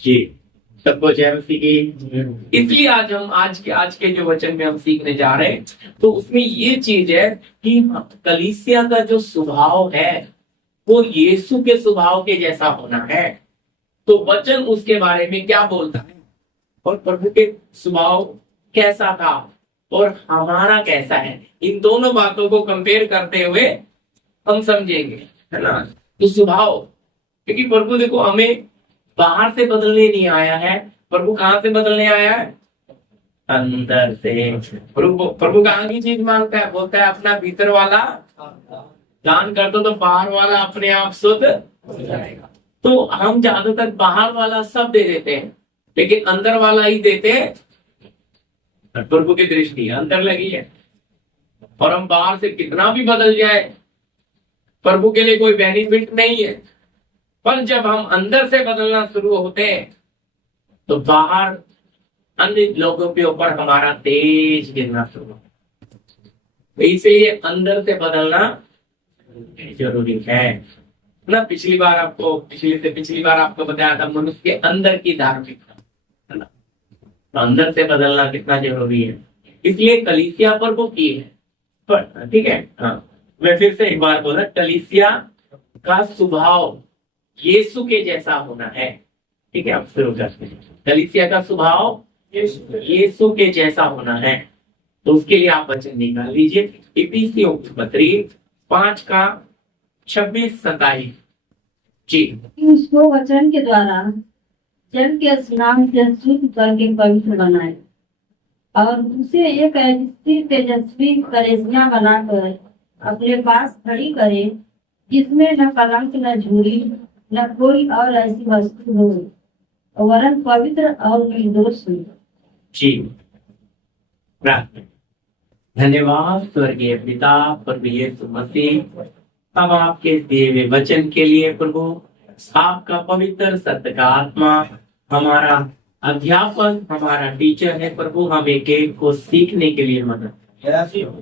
जी, सबको जय मसीह की। इसलिए आज के जो वचन में हम सीखने जा रहे हैं, तो उसमें ये चीज है कि कलीसिया का जो स्वभाव है वो यीशु के स्वभाव के जैसा होना है। तो वचन उसके बारे में क्या बोलता है और प्रभु के स्वभाव कैसा था और हमारा कैसा है, इन दोनों बातों को कंपेयर करते हुए हम समझेंगे, है ना। तो स्वभाव, क्योंकि प्रभु देखो हमें बाहर से बदलने नहीं आया है, प्रभु कहाँ से बदलने आया है? अंदर से। प्रभु कहाँ की चीज मांगता है? बोलता है अपना भीतर वाला दान कर दो तो बाहर वाला अपने आप शुद्ध हो जाएगा। तो हम ज्यादातर बाहर वाला सब दे देते हैं, लेकिन अंदर वाला ही देते हैं। प्रभु की दृष्टि अंदर लगी है, और हम बाहर से कितना भी बदल जाए प्रभु के लिए कोई बेनिफिट नहीं है। पर जब हम अंदर से बदलना शुरू होते हैं तो बाहर अन्य लोगों के ऊपर हमारा तेज गिरना शुरू होता है। इसीलिए अंदर से बदलना जरूरी है ना। पिछली बार आपको बताया था मनुष्य के अंदर की धार्मिकता, है ना। तो अंदर से बदलना कितना जरूरी है, इसलिए कलीसिया पर वो की है। पर ठीक है, हाँ, मैं फिर से एक बार बोला, कलीसिया का स्वभाव यीशु के जैसा होना है। ठीक है, आप शुरू करते हैं। कलीसिया का स्वभाव यीशु के जैसा होना है, तो उसके लिए आप वचन निकाल लीजिए। इफिसियों की पत्री 5:26-27। जी, उसको वचन के द्वारा जल के स्नान से शुद्ध करके पवित्र बनाए और उसे एक ऐसी तेजस्वी कलीसिया बनाकर अपने पास खड़ी करे, जिसमें न कलंक न झूरी न कोई और ऐसी वस्तु हो, वरन पवित्र और निर्दोष हो। जी, प्रार्थना। धन्यवाद स्वर्गीय पिता प्रभु यीशु मसीह, अब आपके दिए हुए वचन के लिए प्रभु, आपका पवित्र सत्य का आत्मा हमारा अध्यापक, हमारा टीचर है प्रभु। हम एक एक को सीखने के लिए मदद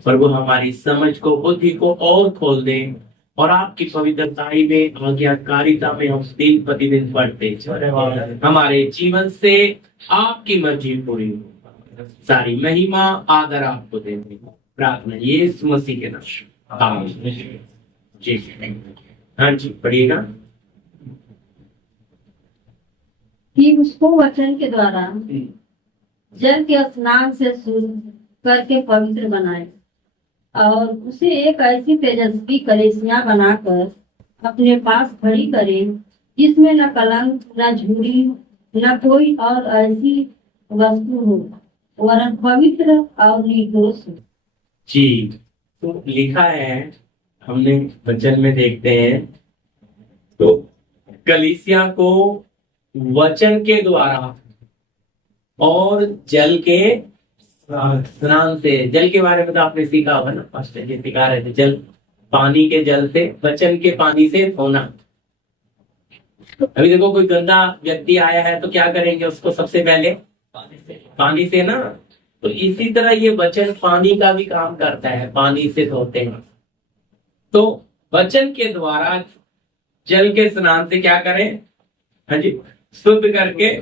प्रभु, हमारी समझ को, बुद्धि को और खोल दें, और आपकी पवित्रताई में, आज्ञाकारिता में हम दिन प्रतिदिन बढ़ते चले। हमारे जीवन से आपकी मर्जी पूरी हो। सारी महिमा आदर आपको देंगे। प्रार्थना यीशु मसीह के नाम। आमीन। जी, हाँ जी, पढ़िएगा। कि उसको वचन के द्वारा जल के स्नान से शुद्ध करके पवित्र बनाए और उसे एक ऐसी तेजस्वी कलीसिया बनाकर अपने पास खड़ी करे, जिसमें न कलंक न झूरी न कोई और ऐसी वस्तु हो, वरन पवित्र और निर्दोष हो। जी, तो लिखा है, हमने वचन में देखते हैं, तो कलीसिया को वचन के द्वारा और जल के स्नान से, जल के बारे में तो आपने सीखा होगा ना, पास्टर जी सिखा रहे थे, जल, पानी के जल से, वचन के पानी से धोना। अभी देखो कोई गंदा व्यक्ति आया है तो क्या करेंगे उसको? सबसे पहले पानी से ना। तो इसी तरह ये वचन पानी का भी काम करता है, पानी से धोते हैं। तो वचन के द्वारा जल के स्नान से क्या करें? हाँ जी, शुद्ध करके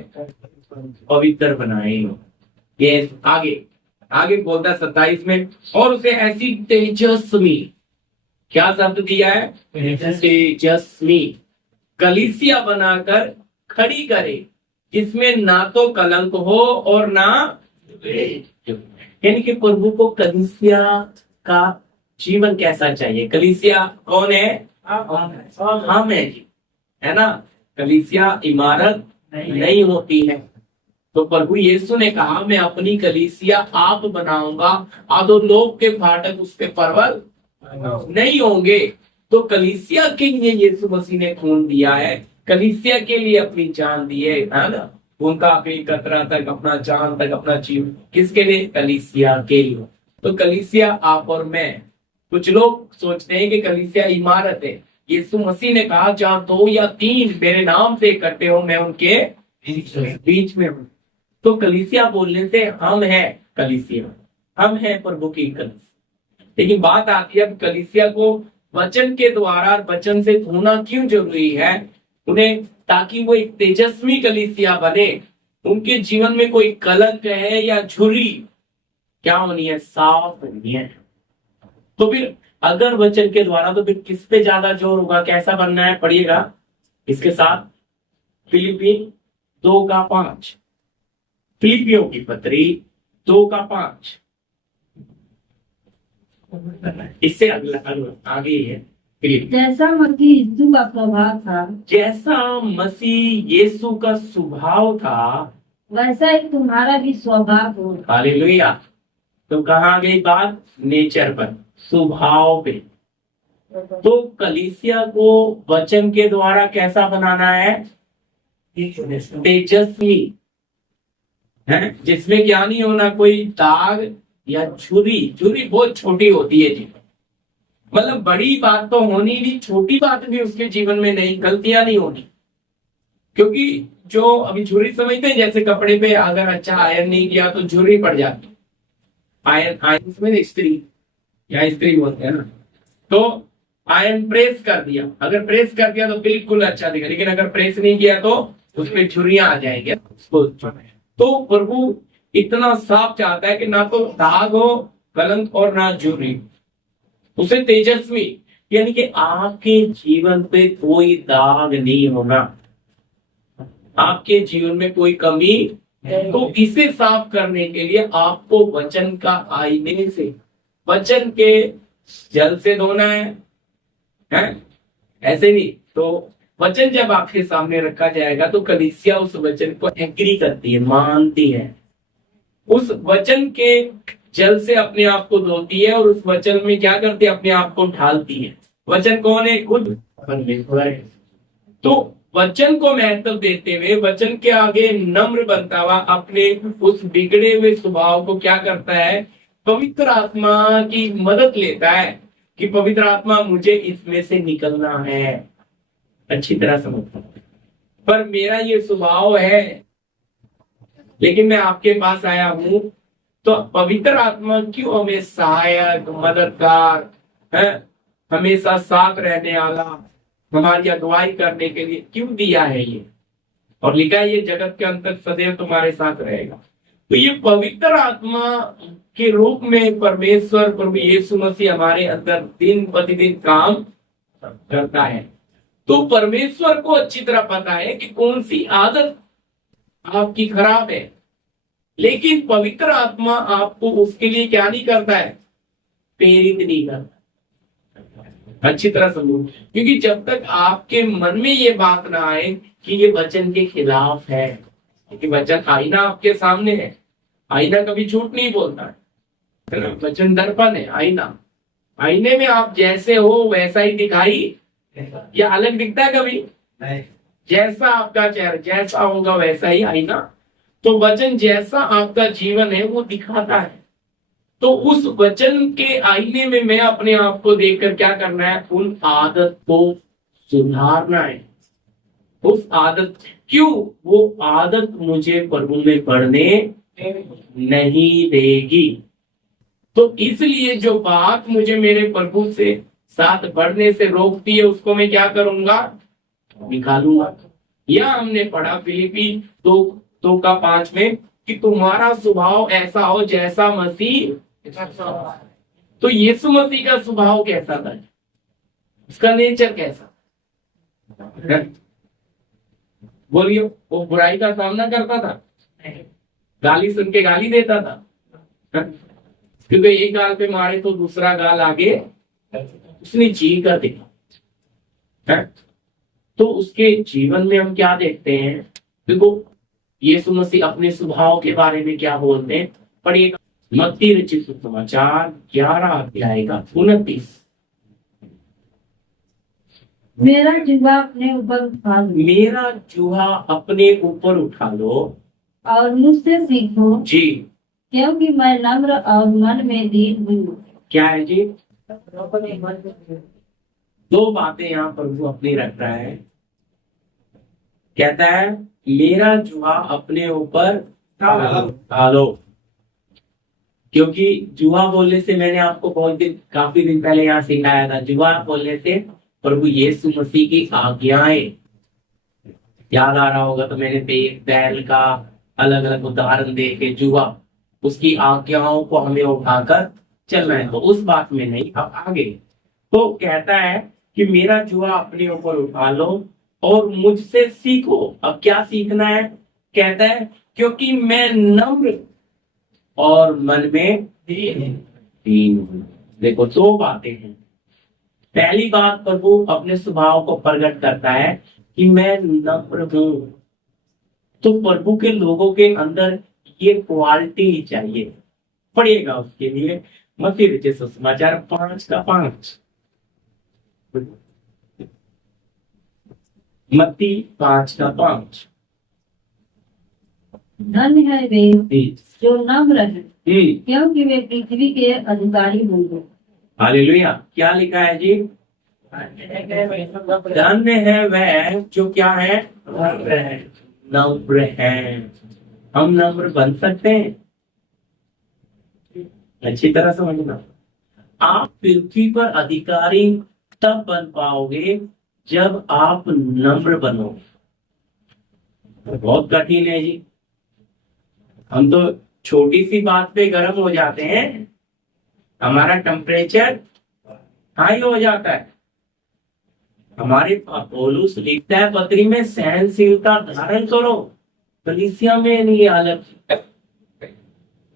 पवित्र बनाए। ये आगे बोलता 27 में, और उसे ऐसी तेजस्वी, क्या शब्द दिया है? तेजस्वी कलीसिया बनाकर खड़ी करे, जिसमें ना तो कलंक हो और ना, यानी कि प्रभु को कलीसिया का जीवन कैसा चाहिए? कलीसिया कौन है? हम है जी, है ना। कलीसिया इमारत नहीं होती है। तो प्रभु यीशु ने कहा, मैं अपनी कलीसिया आप बनाऊंगा, आधो लोग के फाटक उस पे प्रबल नहीं होंगे। तो कलीसिया के लिए यीशु मसीह ने खून दिया है, कलीसिया के लिए अपनी जान दी है ना। उनका आखिरी कतरा तक, अपना जान तक, अपना जीवन किसके लिए? कलीसिया के लिए। तो कलीसिया आप और मैं। कुछ लोग सोचते हैं कि कलीसिया इमारत है। यीशु मसीह ने कहा, जहाँ 2 या 3 मेरे नाम से इकट्ठे हो, मैं उनके बीच में हूँ। तो कलीसिया बोलने से हम हैं कलीसिया, हम हैं प्रभु की कलीसिया। लेकिन बात आती है, अब कलीसिया को वचन के द्वारा, वचन से धोना क्यों जरूरी है? उन्हें, ताकि वो एक तेजस्वी कलीसिया बने। उनके जीवन में कोई कलंक है या झुर्री क्या होनी है, साफ होनी है। तो फिर अगर वचन के द्वारा, तो फिर किस पे ज्यादा जोर होगा, कैसा बनना है, पढ़िएगा इसके साथ। फिलिपी 2:5, फिलिपियों की पत्री 2:5, इससे अगला आगे है। फिलिप, जैसा मसीह यीशु का स्वभाव था, जैसा मसीह यीशु का स्वभाव था, वैसा ही तुम्हारा भी स्वभाव हो। हालेलुया। तो कहाँ गई बात, नेचर पर, स्वभाव पे। तो कलीसिया को वचन के द्वारा कैसा बनाना है, तेजस्वी है, जिसमें क्या नहीं होना, कोई दाग या झुर्री। झुर्री बहुत छोटी होती है जी, मतलब बड़ी बात तो होनी नहीं, छोटी बात भी उसके जीवन में नहीं, गलतियां नहीं होनी। क्योंकि जो अभी झुर्री समझते हैं, जैसे कपड़े पे अगर अच्छा आयरन नहीं किया तो झुर्री पड़ जाती। आयरन में स्त्री या स्त्री बोलते हैं ना, तो आयरन प्रेस कर दिया, अगर प्रेस कर दिया तो बिल्कुल अच्छा दिखेगा, लेकिन अगर प्रेस नहीं किया तो उसपे झुर्रियां आ जाएंगे। तो प्रभु इतना साफ चाहता है कि ना तो दाग हो, कलंक, और ना झुर्री। उसे तेजस्वी, यानी कि आपके जीवन पे कोई दाग नहीं होना, आपके जीवन में कोई कमी। तो इसे साफ करने के लिए आपको वचन का आईने से, वचन के जल से धोना है? ऐसे नहीं। तो वचन जब आपके सामने रखा जाएगा तो कलीसिया उस वचन को एग्री करती है, मानती है, उस वचन के जल से अपने आप को धोती है, और उस वचन में क्या करती है, अपने आप को ढालती है। वचन कौन है, खुद परमेश्वर है। तो वचन को महत्व देते हुए, वचन के आगे नम्र बनता हुआ, अपने उस बिगड़े हुए स्वभाव को क्या करता है, पवित्र आत्मा की मदद लेता है कि पवित्र आत्मा मुझे इसमें से निकलना है। अच्छी तरह समझता हूं, पर मेरा ये स्वभाव है, लेकिन मैं आपके पास आया हूं, तो पवित्र आत्मा क्यों हमें सहायक, मददगार है, हमेशा साथ रहने वाला, हमारी अगुवाई करने के लिए क्यों दिया है ये, और लिखा है ये जगत के अंत तक सदैव तुम्हारे साथ रहेगा। तो ये पवित्र आत्मा के रूप में परमेश्वर प्रभु यीशु मसीह हमारे अंदर दिन प्रतिदिन काम करता है। तो परमेश्वर को अच्छी तरह पता है कि कौन सी आदत आपकी खराब है, लेकिन पवित्र आत्मा आपको उसके लिए क्या नहीं करता है, प्रेरित नहीं करता। अच्छी तरह समझो, क्योंकि जब तक आपके मन में ये बात ना आए कि ये वचन के खिलाफ है, क्योंकि वचन आईना आपके सामने है, आईना कभी झूठ नहीं बोलता है ना, वचन दर्पण है, आईना, आईने में आप जैसे हो वैसा ही दिखाई, या अलग दिखता है कभी नहीं। जैसा आपका चेहरा जैसा होगा वैसा ही आईना। तो वचन जैसा आपका जीवन है वो दिखाता है। तो उस वचन के आईने में मैं अपने आप को देखकर क्या करना है, उन आदत को सुधारना है। उस आदत, क्यों, वो आदत मुझे प्रभु में बढ़ने नहीं देगी। तो इसलिए जो बात मुझे मेरे प्रभु से साथ बढ़ने से रोकती है, उसको मैं क्या करूंगा, निकालूंगा। या हमने पढ़ा फिलिपी 2:5 में कि तुम्हारा स्वभाव ऐसा हो जैसा मसीह। तो यीशु मसीह का स्वभाव कैसा था, उसका नेचर कैसा, बोलिए। वो बुराई का सामना करता था, गाली सुन के गाली देता था, क्योंकि एक गाल पे मारे तो दूसरा गाल आगे उसने जी कर देखा है। तो उसके जीवन में हम क्या देखते हैं, देखो यीशु मसीह अपने स्वभाव के बारे में क्या बोलते हैं, पढ़िएगा मत्ती रचित सुसमाचार 11 अध्याय का 29। मेरा जुआ अपने ऊपर उठा लो, मेरा जुआ अपने ऊपर उठा लो और मुझसे सीखो जी, क्योंकि मैं नम्र और मन में दीन हूँ। क्या है जी, दो बातें यहाँ प्रभु अपनी रख रहा है। कहता है मेरा जुआ अपने ऊपर डालो, क्योंकि जुआ बोलने से मैंने आपको काफी दिन पहले यहाँ सिखाया था, जुआ बोलने से प्रभु यीशु मसीह की आज्ञाएं याद आ रहा होगा तो मैंने बैल का अलग अलग उदाहरण दे के जुआ, उसकी आज्ञाओं को हमें उठाकर चलना है, तो उस बात में नहीं। अब आगे तो कहता है कि मेरा जुआ अपने ऊपर उठा लो और मुझसे सीखो। अब क्या सीखना है? कहता है क्योंकि मैं नम्र और मन में दीन हूं। देखो दो बातें हैं। पहली बात, प्रभु अपने स्वभाव को प्रकट करता है कि मैं नम्र हूं। तो प्रभु के लोगों के अंदर ये क्वालिटी चाहिए। पढ़िएगा उसके लिए मत्ती रचित सुसमाचार 5:5। मत्ती 5:5। धन्य है वे जो नम्र है, क्योंकि वे पृथ्वी के अधिकारी होंगे। हालेलुया। क्या लिखा है जी? धन्य है वह जो क्या है? नम्र है। नम्र है। हम नम्र बन सकते हैं? अच्छी तरह समझना। आप पृथ्वी पर अधिकारी तब बन पाओगे जब आप नम्र बनोगे। बहुत कठिन है जी। हम तो छोटी सी बात पे गर्म हो जाते हैं, हमारा टेम्परेचर हाई हो जाता है। हमारे पौलुस लिखता है पत्री में, सहनशीलता धारण करो। कलीसिया में नहीं हालत।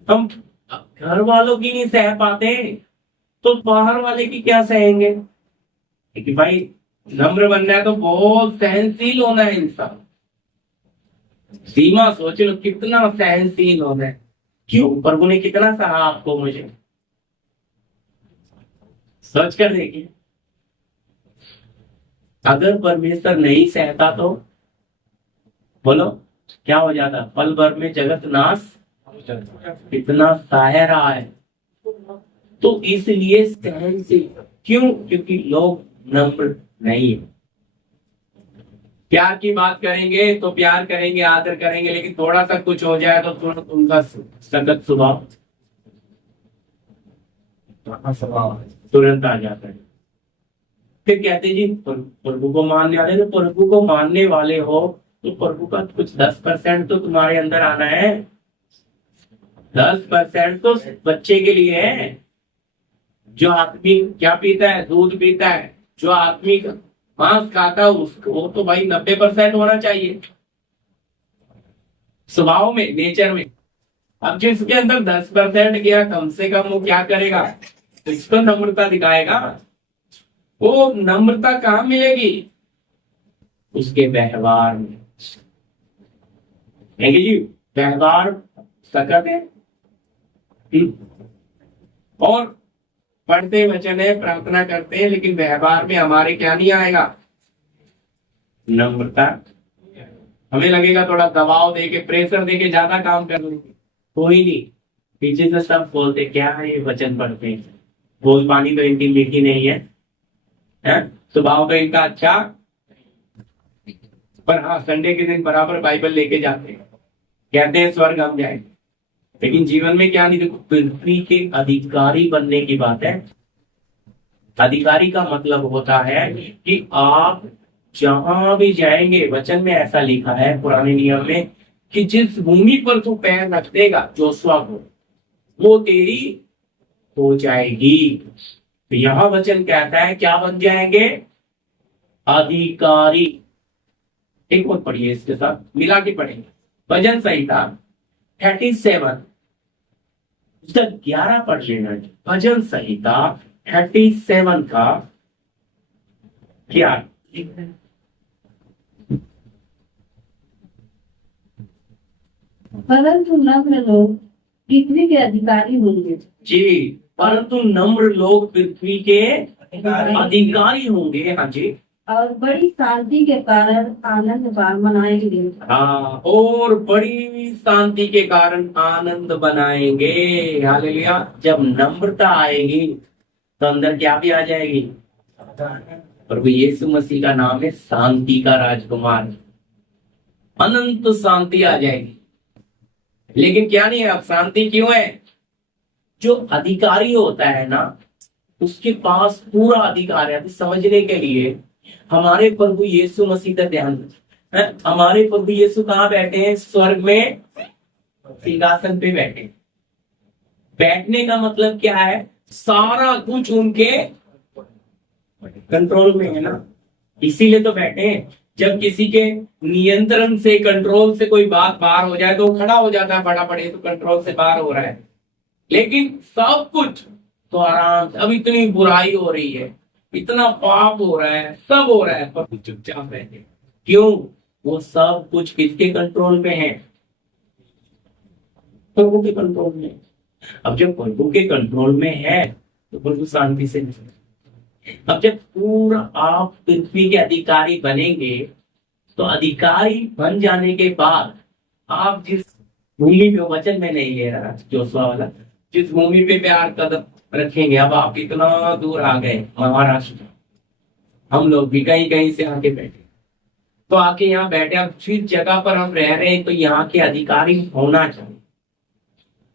हम घर वालों की नहीं सह पाते तो बाहर वाले की क्या सहेंगे? कि भाई नम्र बनना है तो बहुत सहनशील होना है इंसान। सीमा सोच लो कितना सहनशील होना है। क्यों? प्रभु ने कितना सहा आपको मुझे, सोच कर देखिए। अगर परमेश्वर नहीं सहता तो बोलो क्या हो जाता? पल भर में जगत नाश। कितना सह रहा है। तो इसलिए सहनशील। क्यों? क्योंकि लोग नम्र नहीं है। प्यार की बात करेंगे तो प्यार करेंगे, आदर करेंगे, लेकिन थोड़ा सा कुछ हो जाए तो तुरंत उनका सख्त स्वभाव तुरंत आ जाता है। फिर कहते जी प्रभु को मानने वाले, तो प्रभु को मानने वाले हो तो प्रभु का कुछ 10% तो तुम्हारे अंदर आना है। 10% तो बच्चे के लिए है। जो आदमी क्या पीता है? दूध पीता है। जो आदमी मांस खाता है उसको तो भाई 90% होना चाहिए स्वभाव में, नेचर में। अब जिसके अंदर 10% गया कम से कम, वो क्या करेगा? तो इसको नम्रता दिखाएगा। वो नम्रता कहाँ मिलेगी? उसके व्यवहार में। जी व्यवहार सकत है और पढ़ते वचन है, प्रार्थना करते हैं, लेकिन व्यवहार में हमारे क्या नहीं आएगा? नम्रता। हमें लगेगा थोड़ा दबाव देके, प्रेशर देके ज्यादा काम कर लेंगे, कोई नहीं। पीछे से सब बोलते क्या है ये वचन पढ़ते हैं, बोल पानी तो इनकी मीठी नहीं है, स्वभाव तो इनका अच्छा, पर हाँ संडे के दिन बराबर बाइबल लेके जाते हैं, कहते हैं स्वर्ग हम जाएंगे, लेकिन जीवन में क्या नहीं। देखो पृथ्वी के अधिकारी बनने की बात है। अधिकारी का मतलब होता है कि आप जहां भी जाएंगे, वचन में ऐसा लिखा है पुराने नियम में कि जिस भूमि पर तू पैर रख देगा जोशुआ को, वो तेरी हो जाएगी। तो यहां वचन कहता है क्या बन जाएंगे? अधिकारी। एक और पढ़िए इसके साथ मिला के पढ़ेंगे। भजन संहिता 37 11 पढ़ लेना। भजन संहिता 37 का क्या? परंतु नम्र लोग पृथ्वी के अधिकारी होंगे। जी, परंतु नम्र लोग पृथ्वी के अधिकारी होंगे। हाँ जी। और बड़ी शांति के कारण आनंद मनाएंगे। हाँ, और बड़ी शांति के कारण आनंद बनाएंगे। हालेलुया। जब नम्रता आएगी तो अंदर क्या भी आ जाएगी? प्रभु यीशु मसीह का नाम है शांति का राजकुमार। अनंत शांति आ जाएगी। लेकिन क्या नहीं है? अब शांति क्यों है? जो अधिकारी होता है ना, उसके पास पूरा अधिकार है। समझने के लिए हमारे प्रभु यीशु मसीह का ध्यान हमारे प्रभु यीशु कहाँ बैठे हैं? स्वर्ग में सिंहासन पे बैठे। बैठने का मतलब क्या है? सारा कुछ उनके कंट्रोल में है ना, इसीलिए तो बैठे हैं। जब किसी के नियंत्रण से, कंट्रोल से कोई बात बाहर हो जाए तो खड़ा हो जाता है, बड़ा बड़े तो कंट्रोल से बाहर हो रहा है। लेकिन सब कुछ तो आराम से, अब इतनी बुराई हो रही है, इतना पाप हो रहा है, सब हो रहा है, पर चुपचाप रहते। क्यों? वो सब कुछ किसके कंट्रोल में है? प्रभु के कंट्रोल में। अब जब प्रभु के कंट्रोल में है तो प्रभु शांति से नहीं। अब जब पूरा आप पृथ्वी के अधिकारी बनेंगे तो अधिकारी बन जाने के बाद आप जिस भूमि पे, वचन में नहीं ले रहा जोशुआ वाला, जिस भूमि पे प्यार कदम रखेंगे, अब आप इतना दूर आ गए महाराष्ट्र, हम लोग भी कहीं कहीं से आके बैठे, तो आके यहाँ बैठे, अब जिस जगह पर हम रह रहे हैं तो यहाँ के अधिकारी होना चाहिए।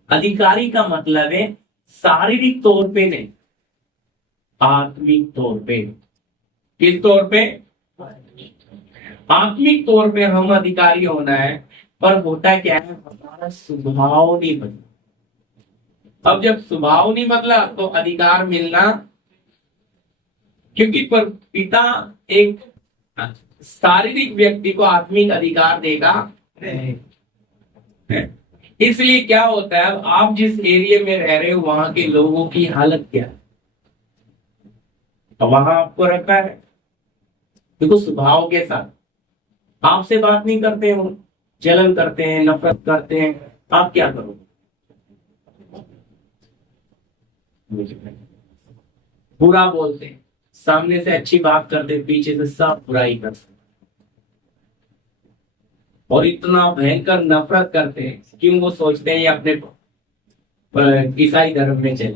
अधिकारी का मतलब है शारीरिक तौर पे नहीं, आत्मिक तौर पे। किस तौर पे? आत्मिक तौर पे हम अधिकारी होना है। पर होता क्या है, हमारा स्वभाव नहीं बदला। अब जब स्वभाव नहीं बदला तो अधिकार मिलना, क्योंकि पर पिता एक शारीरिक व्यक्ति को आत्मिक अधिकार देगा। इसलिए क्या होता है, अब आप जिस एरिया में रह रहे हो वहां के लोगों की हालत क्या है, तो वहां आपको रखा है। देखो, स्वभाव के साथ आपसे बात नहीं करते हो, जलन करते हैं, नफरत करते हैं, आप क्या करोगे? बुरा बोलते हैं, सामने से अच्छी बात करते, पीछे से सब बुराई करते, और इतना भयंकर नफरत करते हैं। क्यों? वो सोचते हैं ये अपने ईसाई धर्म में चले।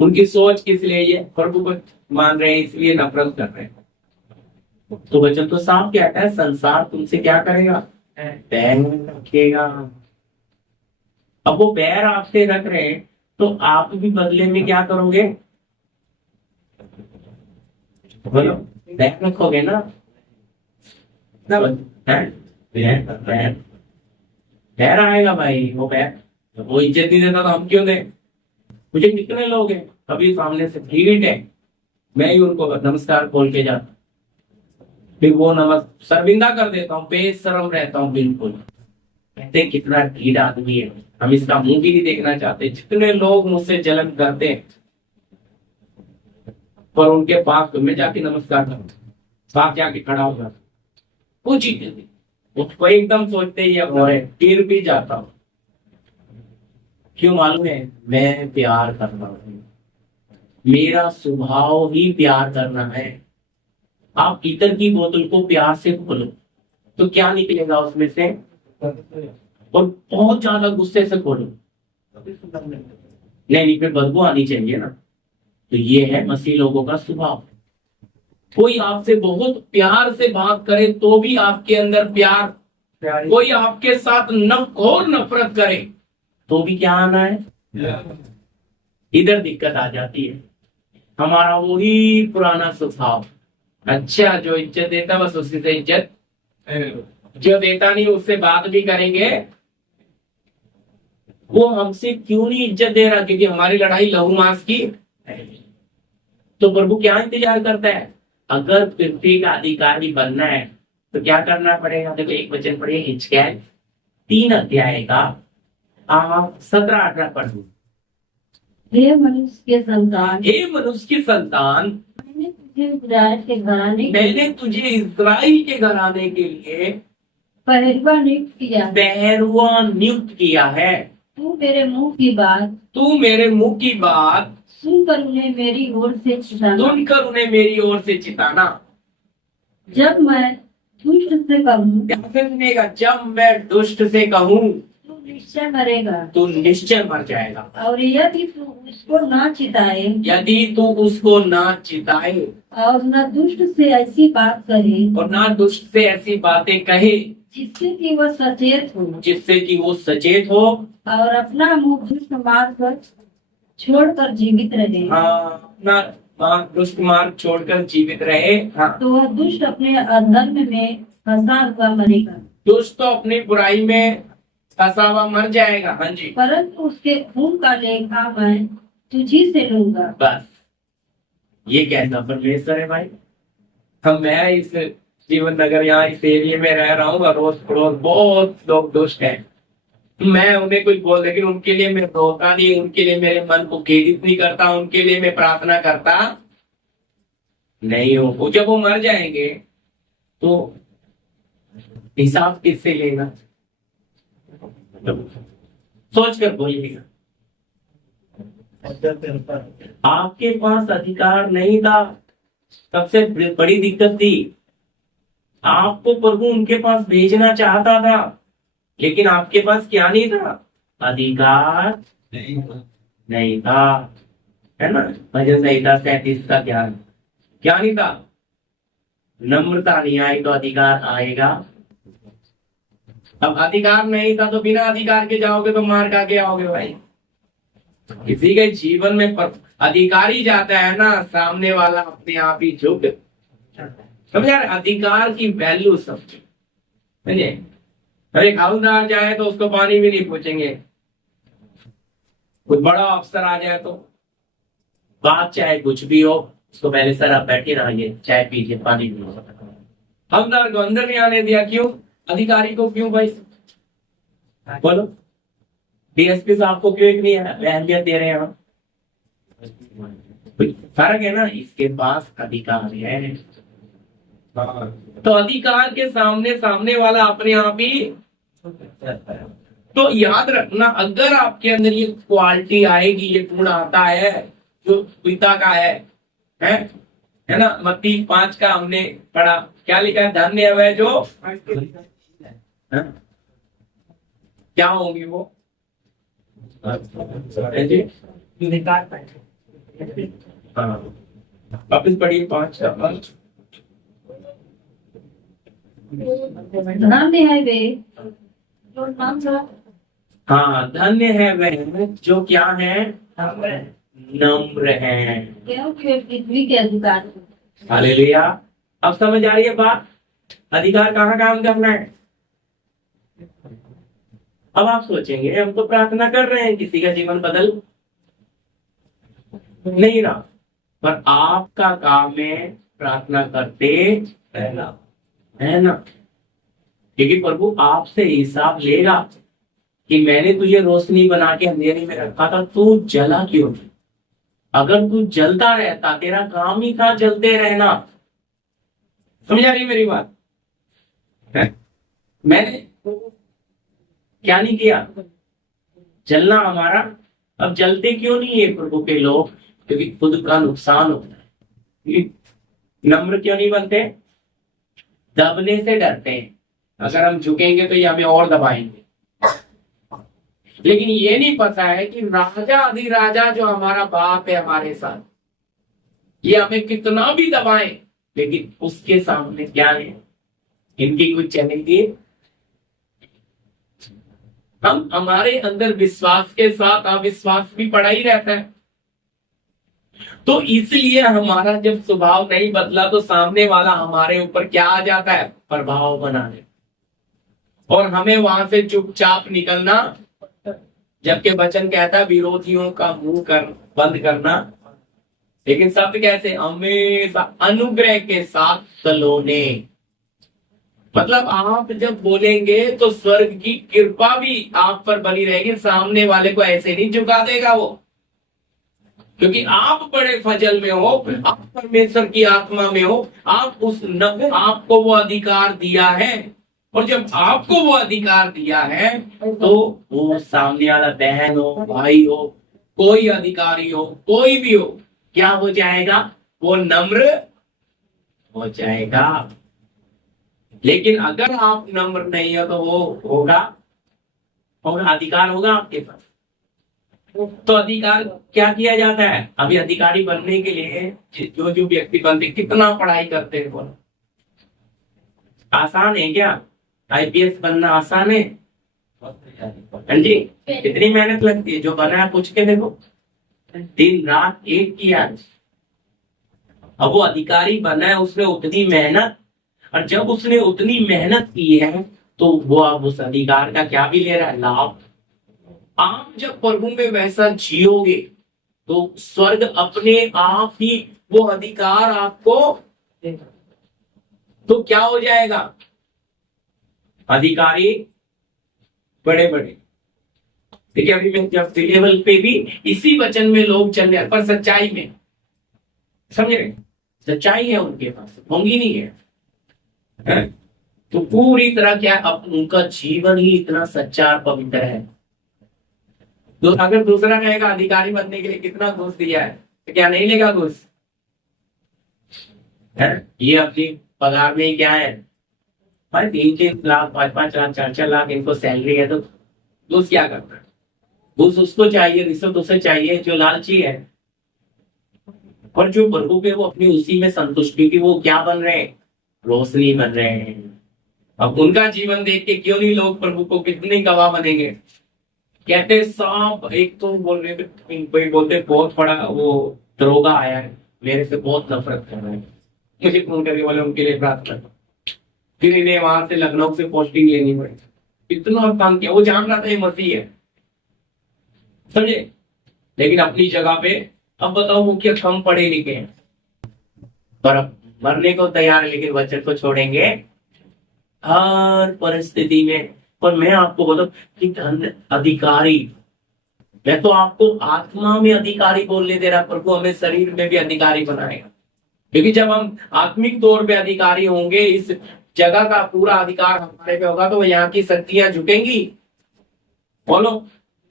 उनकी सोच किस लिए? ये प्रभु को मान रहे हैं इसलिए नफरत कर रहे हैं। तो वचन तो साफ कहता है, संसार तुमसे क्या करेगा? बैर रखेगा। अब वो बैर आपसे रख रहे हैं तो आप भी बदले में क्या करोगे? बोलो, बैर रखोगे ना? बैर आएगा भाई, वो बैर, वो इज्जत नहीं देता तो हम क्यों दें? मुझे कितने लोग हैं अभी सामने से भीड़ है, मैं ही उनको नमस्कार बोल के जाता, फिर वो शर्मिंदा कर देता हूँ, बेशरम रहता हूँ बिल्कुल। कहते हैं कितना ढीठ आदमी है, हम इसका मुंह भी नहीं देखना चाहते। जितने लोग मुझसे जलन करते हैं, पर उनके पास में जाके नमस्कार करता, पास जाके खड़ा होगा, कुछ ही नहीं, उसको एकदम सोचते ही अब गिर भी जाता हूँ। क्यों मालूम है? मैं प्यार करता हूँ, मेरा स्वभाव ही प्यार करना है। आप इतर की बोतल को प्यार से खोलो तो क्या निकलेगा उसमें से? और बहुत ज्यादा गुस्से से खोलो, नहीं, फिर बदबू आनी चाहिए ना। तो ये है मसीह लोगों का स्वभाव। कोई आपसे बहुत प्यार से बात करे तो भी आपके अंदर प्यार, कोई आपके साथ घोर नफरत करे तो भी क्या आना है? इधर दिक्कत आ जाती है। हमारा वही पुराना स्वभाव, अच्छा जो इज्जत देता बस उसी से इज्जत, जो देता नहीं उससे बात भी करेंगे। वो हमसे क्यों नहीं इज्जत दे रहा? क्योंकि हमारी लड़ाई लहू मांस की। तो प्रभु क्या इंतजार करता है? अगर पृथ्वी का अधिकारी बनना है तो क्या करना पड़ेगा? देखो, एक वचन पढ़िए, हिजकिय्याह 3 अध्याय का आप 17-18 पढ़ो। हे मनुष्य के संतान, हे मनुष्य के संतान, मैंने तुझे इस्राएल के घराने के लिए पहरुआ नियुक्त किया, पहरुआ नियुक्त किया है। तू मेरे मुंह की बात, तू मेरे मुंह की बात सुनकर उन्हें मेरी ओर से चिताना, सुनकर उन्हें मेरी ओर से चिताना। जब मैं दुष्ट से कहूँ, क्या सुनेगा? जब मैं दुष्ट से कहूँ तू निश्चय मरेगा, तू निश्चय मर जाएगा। और यदि तू उसको ना चिताए, यदि तू उसको ना चिताए और न दुष्ट से ऐसी बात करे, और ना दुष्ट से ऐसी बातें कहे जिससे कि वह सचेत हो, जिससे कि वो सचेत हो, और अपना मुंह दुष्ट मार्ग पर छोड़कर जीवित रहे। अपना दुष्ट मार्ग छोड़कर जीवित रहे। हाँ, तो वह दुष्ट अपने अधर्म में फंसा हुआ मरेगा, दुष्ट तो अपनी बुराई में फंसा हुआ मर जाएगा। हाँ जी, परंतु उसके खून का लेखा मैं तुझी से लूंगा। बस ये कैसा परमेश्वर है भाई। हम मैं इस जीवन नगर यहाँ इस एरिया में रह रहा हूँ, अड़ोस पड़ोस बहुत लोग दुष्ट हैं। मैं उन्हें कुछ बोल, लेकिन उनके लिए मैं रोता नहीं, उनके लिए मेरे मन को खेदित नहीं करता, उनके लिए मैं प्रार्थना करता नहीं हूँ। वो जब वो मर जाएंगे तो हिसाब किससे लेगा? सोच कर बोलिएगा। आपके पास अधिकार नहीं था, सबसे बड़ी दिक्कत थी। आपको प्रभु उनके पास भेजना चाहता था, लेकिन आपके पास क्या नहीं था? अधिकार नहीं था, है ना। भजन संहिता 37 का ध्यान, क्या नहीं था? नम्रता नहीं आई तो अधिकार आएगा। अब अधिकार नहीं था तो बिना अधिकार के जाओगे तो मार खा के आओगे भाई। किसी के जीवन में अधिकारी जाता है ना, सामने वाला अपने आप ही झुक। समझ यार, अधिकार की वैल्यू समझो। समझे? अरे हवलदार जाए तो उसको पानी भी नहीं पूछेंगे, कोई बड़ा अफसर आ जाए तो बात चाहे कुछ भी हो, उसको पहले सर आप बैठे रहिए, चाय पीजिए, पानी पीजिए। हवलदार को अंदर नहीं आने दिया, क्यों? अधिकारी को क्यों भाई? बोलो, डीएसपी साहब को क्यों इतनी अहमियत दे रहे हैं हम? फर्क है ना, इसके पास अधिकार है। तो अधिकार के सामने सामने वाला अपने आप ही। तो याद रखना, अगर आपके अंदर ये क्वालिटी आएगी, ये गुण आता है जो पिता का है ना। मत्ती 5 का हमने पढ़ा, क्या लिखा है? धन्य है वह जो क्या होंगी वो? वापिस पढ़िए 5 का। धन्य है वे जो नम्र, हाँ, धन्य है वह जो क्या है? नम्र है, क्योंकि पृथ्वी के अधिकार। हालेलुया। अब समझ आ रही है बात? अधिकार कहाँ काम करना है? अब आप सोचेंगे हम तो प्रार्थना कर रहे हैं, किसी का जीवन बदल नहीं रहा, पर आपका काम है प्रार्थना करते रहना, है ना। क्योंकि प्रभु आपसे हिसाब लेगा कि मैंने तुझे रोशनी बना के अंधेरे में रखा था, तू जला क्यों? अगर तू जलता रहता, तेरा काम ही था जलते रहना। समझ आ रही मेरी बात? है? मैंने क्या नहीं किया? जलना हमारा। अब जलते क्यों नहीं है प्रभु के लोग? क्योंकि खुद का नुकसान होता है। नम्र क्यों नहीं बनते? दबने से डरते हैं, अगर हम झुकेंगे तो ये हमें और दबाएंगे। लेकिन ये नहीं पता है कि राजा अधिराजा जो हमारा बाप है हमारे साथ, ये हमें कितना भी दबाए, लेकिन उसके सामने क्या है? इनकी कुछ चलेगी। हम हमारे अंदर विश्वास के साथ अविश्वास भी पड़ा ही रहता है। तो इसलिए हमारा जब स्वभाव नहीं बदला तो सामने वाला हमारे ऊपर क्या आ जाता है? प्रभाव बनाने, और हमें वहां से चुपचाप निकलना। जबकि वचन कहता है विरोधियों का मुंह बंद करना, लेकिन शब्द कैसे? हमेशा अनुग्रह के साथ सलोने। मतलब आप जब बोलेंगे तो स्वर्ग की कृपा भी आप पर बनी रहेगी, सामने वाले को ऐसे नहीं झुका देगा वो, क्योंकि आप बड़े फजल में हो, आप परमेश्वर की आत्मा में हो, आपको वो अधिकार दिया है। और जब आपको वो अधिकार दिया है तो वो सामने वाला बहन हो, भाई हो, कोई अधिकारी हो, कोई भी हो, क्या हो जाएगा? वो नम्र हो जाएगा। लेकिन अगर आप नम्र नहीं हो तो वो होगा, अधिकार होगा आपके पास। तो अधिकार क्या किया जाता है? अभी अधिकारी बनने के लिए जो व्यक्ति बनते, कितना पढ़ाई करते हैं बोलो? आसान है क्या? आईपीएस बनना आसान है? हाँ जी, कितनी मेहनत लगती है। जो बना है पूछ के देखो, दिन रात एक किया। अब वो अधिकारी बना है, उसने उतनी मेहनत, और जब उसने उतनी मेहनत की है तो वो अब उस अधिकार का क्या भी ले रहा है, लाभ। आप जब प्रभु में वैसा जियोगे तो स्वर्ग अपने आप ही वो अधिकार आपको देगा। तो क्या हो जाएगा, अधिकारी बड़े बड़े। देखिए अभी मैं जब लेवल पे भी इसी वचन में लोग चल रहे हैं, पर सच्चाई में, समझ रहे, सच्चाई है उनके पास, होंगी नहीं है? तो पूरी तरह क्या, अब उनका जीवन ही इतना सच्चा और पवित्र है। तो अगर दूसरा कहेगा अधिकारी बनने के लिए कितना घूस दिया है, तो क्या नहीं लेगा घूस? ये अपनी पगार में ही क्या है, भाई 3-3 लाख 5-5 लाख 4-4 लाख इनको सैलरी है, तो घूस क्या करता है? घूस उसको चाहिए, रिश्वत उसे चाहिए जो लालची है। और जो प्रभु पे वो अपनी उसी में संतुष्टि की, वो क्या बन रहे हैं, रोशनी बन रहे हैं। अब उनका जीवन देख के क्यों नहीं लोग प्रभु को कितने गवाह बनेंगे। कहते सांप, एक तो बोलने कोई बोलते बहुत बड़ा वो दरोगा आया है, मेरे से बहुत नफरत कर रहा है, मुझे फोन करके बोले उनके लिए प्रार्थना करो। फिर इन्हें वहां से लखनऊ से पोस्टिंग लेनी पड़ी, इतना काम किया। वो जान रहा था ये मसीह है, समझे, लेकिन अपनी जगह पे। अब बताओ वो क्या कम पढ़े लिखे हैं, पर अब मरने को तैयार है, लेकिन वचन को छोड़ेंगे हर परिस्थिति में। पर मैं आपको बताऊं कि धन अधिकारी, मैं तो आपको आत्मा में अधिकारी बोलने दे रहा, प्रभु हमें शरीर में भी अधिकारी बनाएगा। क्योंकि जब हम आत्मिक तौर पे अधिकारी होंगे, इस जगह का पूरा अधिकार हमारे पे होगा, तो यहाँ की शक्तियां झुकेंगी। बोलो,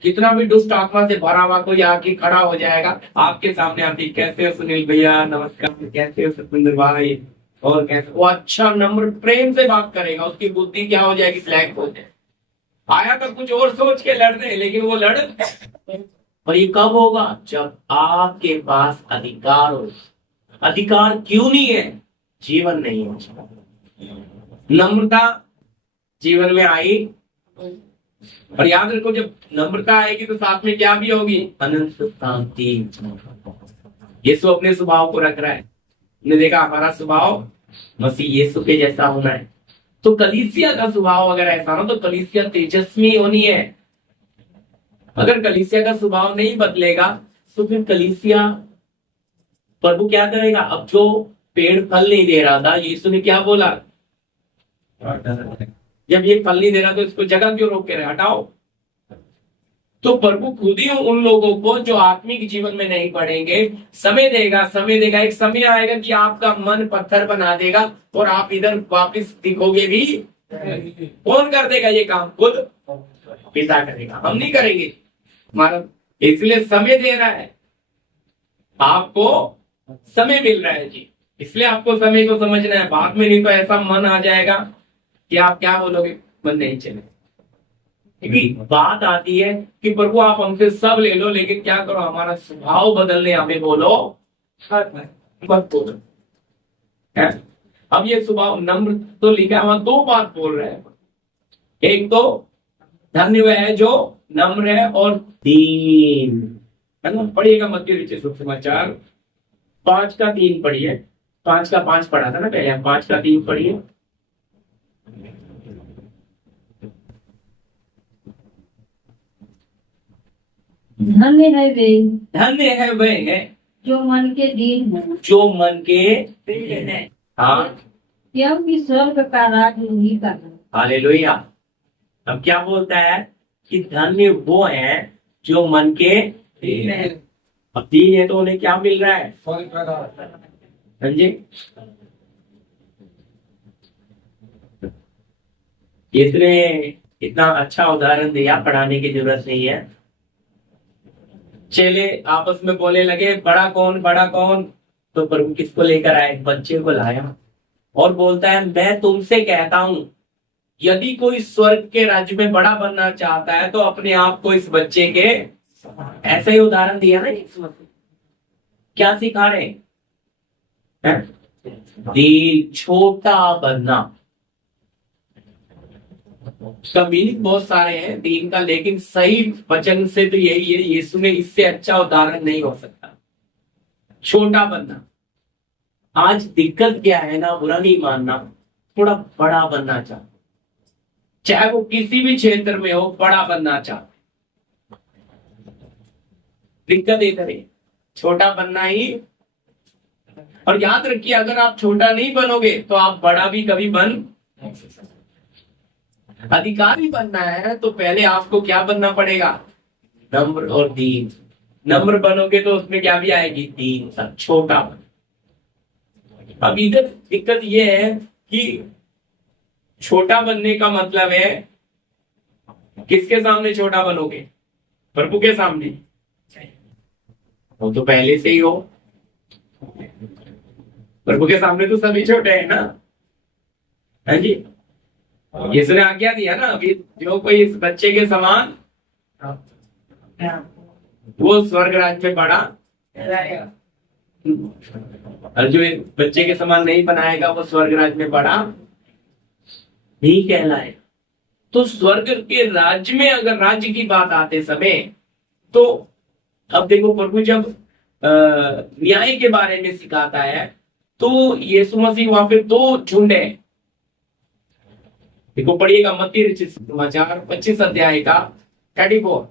कितना भी दुष्ट आत्मा से भरा हुआ कोई आके खड़ा हो जाएगा आपके सामने, आती कैसे हो सुनील भैया, नमस्कार, कैसे हो सतविंदर भाई, और कैसे, वो अच्छा नम्र प्रेम से बात करेगा। उसकी बुद्धि क्या हो जाएगी, ब्लैक हो जाए। आया तो कुछ और सोच के लड़ने, लेकिन वो लड़। और ये कब होगा, जब आपके पास अधिकार हो। अधिकार क्यों नहीं है, जीवन नहीं हो। नम्रता जीवन में आई, और याद रखो जब नम्रता आएगी तो साथ में क्या भी होगी, अनंत शांति। यीशु अपने स्वभाव को रख रहा है, ने देखा हमारा स्वभाव मसीह यीशु के जैसा होना है। तो कलीसिया का स्वभाव अगर ऐसा हो तो कलीसिया तेजस्वी होनी है। अगर कलीसिया का स्वभाव नहीं बदलेगा तो फिर कलीसिया, प्रभु क्या करेगा। अब जो पेड़ फल नहीं दे रहा था, यीशु ने क्या बोला, जब ये फल नहीं दे रहा तो इसको जगह क्यों रोक के रहे, हटाओ। तो प्रभु खुद ही उन लोगों को जो आत्मिक जीवन में नहीं पढ़ेंगे समय देगा, समय देगा। एक समय आएगा कि आपका मन पत्थर बना देगा और आप इधर वापस दिखोगे भी। कौन कर देगा ये काम, खुद पिता करेगा, हम नहीं करेंगे। हमारा इसलिए समय दे रहा है, आपको समय मिल रहा है जी, इसलिए आपको समय को समझना है। बाद में नहीं तो ऐसा मन आ जाएगा कि आप क्या बोलोगे, मन नहीं चले। क्योंकि बात आती है कि प्रभु आप हमसे सब ले लो, लेकिन क्या करो, हमारा स्वभाव बदलने हमें बोलो, मत बोलो। अब ये स्वभाव नम्र तो लिखा हुआ, दो बात बोल रहे हैं। एक तो धन्य वह है जो नम्र है और दीन है ना। पढ़िएगा मत्ती रचित सुसमाचार 5:3 पढ़िए। 5:5 पढ़ा था ना पहले, 5:3 पढ़िए। धन्य है वे, धन्य है वे है जो मन के दीन है, जो मन के दीन है। हाँ, क्योंकि स्वर्ग का राज उन्हीं का है। हालेलुया। अब क्या बोलता है कि धन्य वो है जो मन के दीन है। अब दीन है तो उन्हें क्या मिल रहा है, समझे। इसने इतना अच्छा उदाहरण दिया, पढ़ाने की जरूरत नहीं है। चेले आपस में बोलने लगे, बड़ा कौन बड़ा कौन। तो प्रभु किसको लेकर आए, बच्चे को लाया और बोलता है, मैं तुमसे कहता हूं यदि कोई स्वर्ग के राज्य में बड़ा बनना चाहता है तो अपने आप को इस बच्चे के, ऐसा ही उदाहरण दिया ना। क्या सिखा रहे हैं, दिल छोटा बनना। उसका मीनिंग बहुत सारे हैं दीन का, लेकिन सही वचन से तो यही है। यीशु ने इससे अच्छा उदाहरण नहीं हो सकता। छोटा बनना, आज दिक्कत क्या है ना, बुरा नहीं मानना, थोड़ा बड़ा बनना चाहते, चाहे वो किसी भी क्षेत्र में हो, बड़ा बनना चाहते। दिक्कत इधर है, छोटा बनना ही। और याद रखिए, अगर आप छोटा नहीं बनोगे तो आप बड़ा भी कभी बन नहीं सकते। अधिकारी बनना है तो पहले आपको क्या बनना पड़ेगा? नम्र और दीन। नम्र बनोगे तो उसमें क्या भी आएगी? दीन, सब छोटा बन। अब इधर दिक्कत ये है कि छोटा बनने का मतलब है, किसके सामने छोटा बनोगे? प्रभु के सामने। वो तो पहले से ही हो, प्रभु के सामने तो सभी छोटे हैं ना। है जी, यीशु ने आज्ञा दिया ना, अभी जो कोई इस बच्चे के समान वो स्वर्ग राज्य में बड़ा, और जो इस बच्चे के समान नहीं बनाएगा वो स्वर्ग राज्य में बड़ा नहीं कहलाए। तो स्वर्ग के राज्य में अगर राज्य की बात आते समय, तो अब देखो प्रभु जब न्याय के बारे में सिखाता है तो यीशु मसीह वहां पे दो झुंड है। देखो पढ़िएगा मत्ती रचित समाचार 25 अध्याय का 34।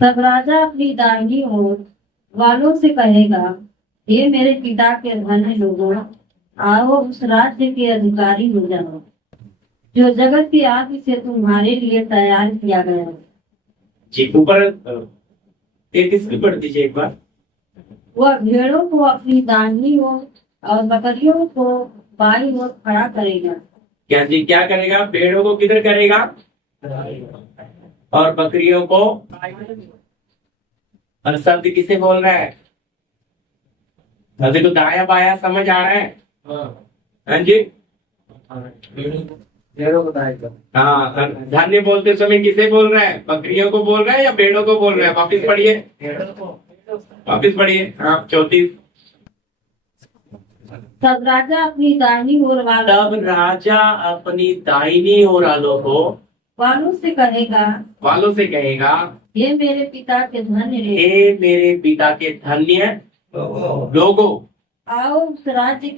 तब राजा अपनी दाहिनी ओर वालों से कहेगा, हे मेरे पिता के धन्य लोगों, आओ उस राज्य के अधिकारी हो जाओ जो जगत की आदि से तुम्हारे लिए तैयार किया गया है। जी, ऊपर 33 की पढ़ दीजिए एक बार। वह भेड़ों को अपनी दाहिनी ओर और बकरियों को बाईं ओर खड़ा करेगा। क्या जी, क्या करेगा? भेड़ों को किधर करेगा और बकरियों को? और शब्द किसे बोल रहा है? अभी तो दाया बाया समझ आ रहा है। हाँ जी, भेड़ों को बताएगा। हाँ, धान्य बोलते समय किसे बोल रहा है? बकरियों को बोल रहा है या भेड़ों को बोल रहा है? वापिस पढ़िए, वापिस पढ़िए। हाँ, 34। तब राजा अपनी दाहिनी ओर तब राजा अपनी दाहिनी ओर वालों से कहेगा, हे मेरे पिता के धन्य हे मेरे पिता के धन्य लोगों, आओ उस राज्य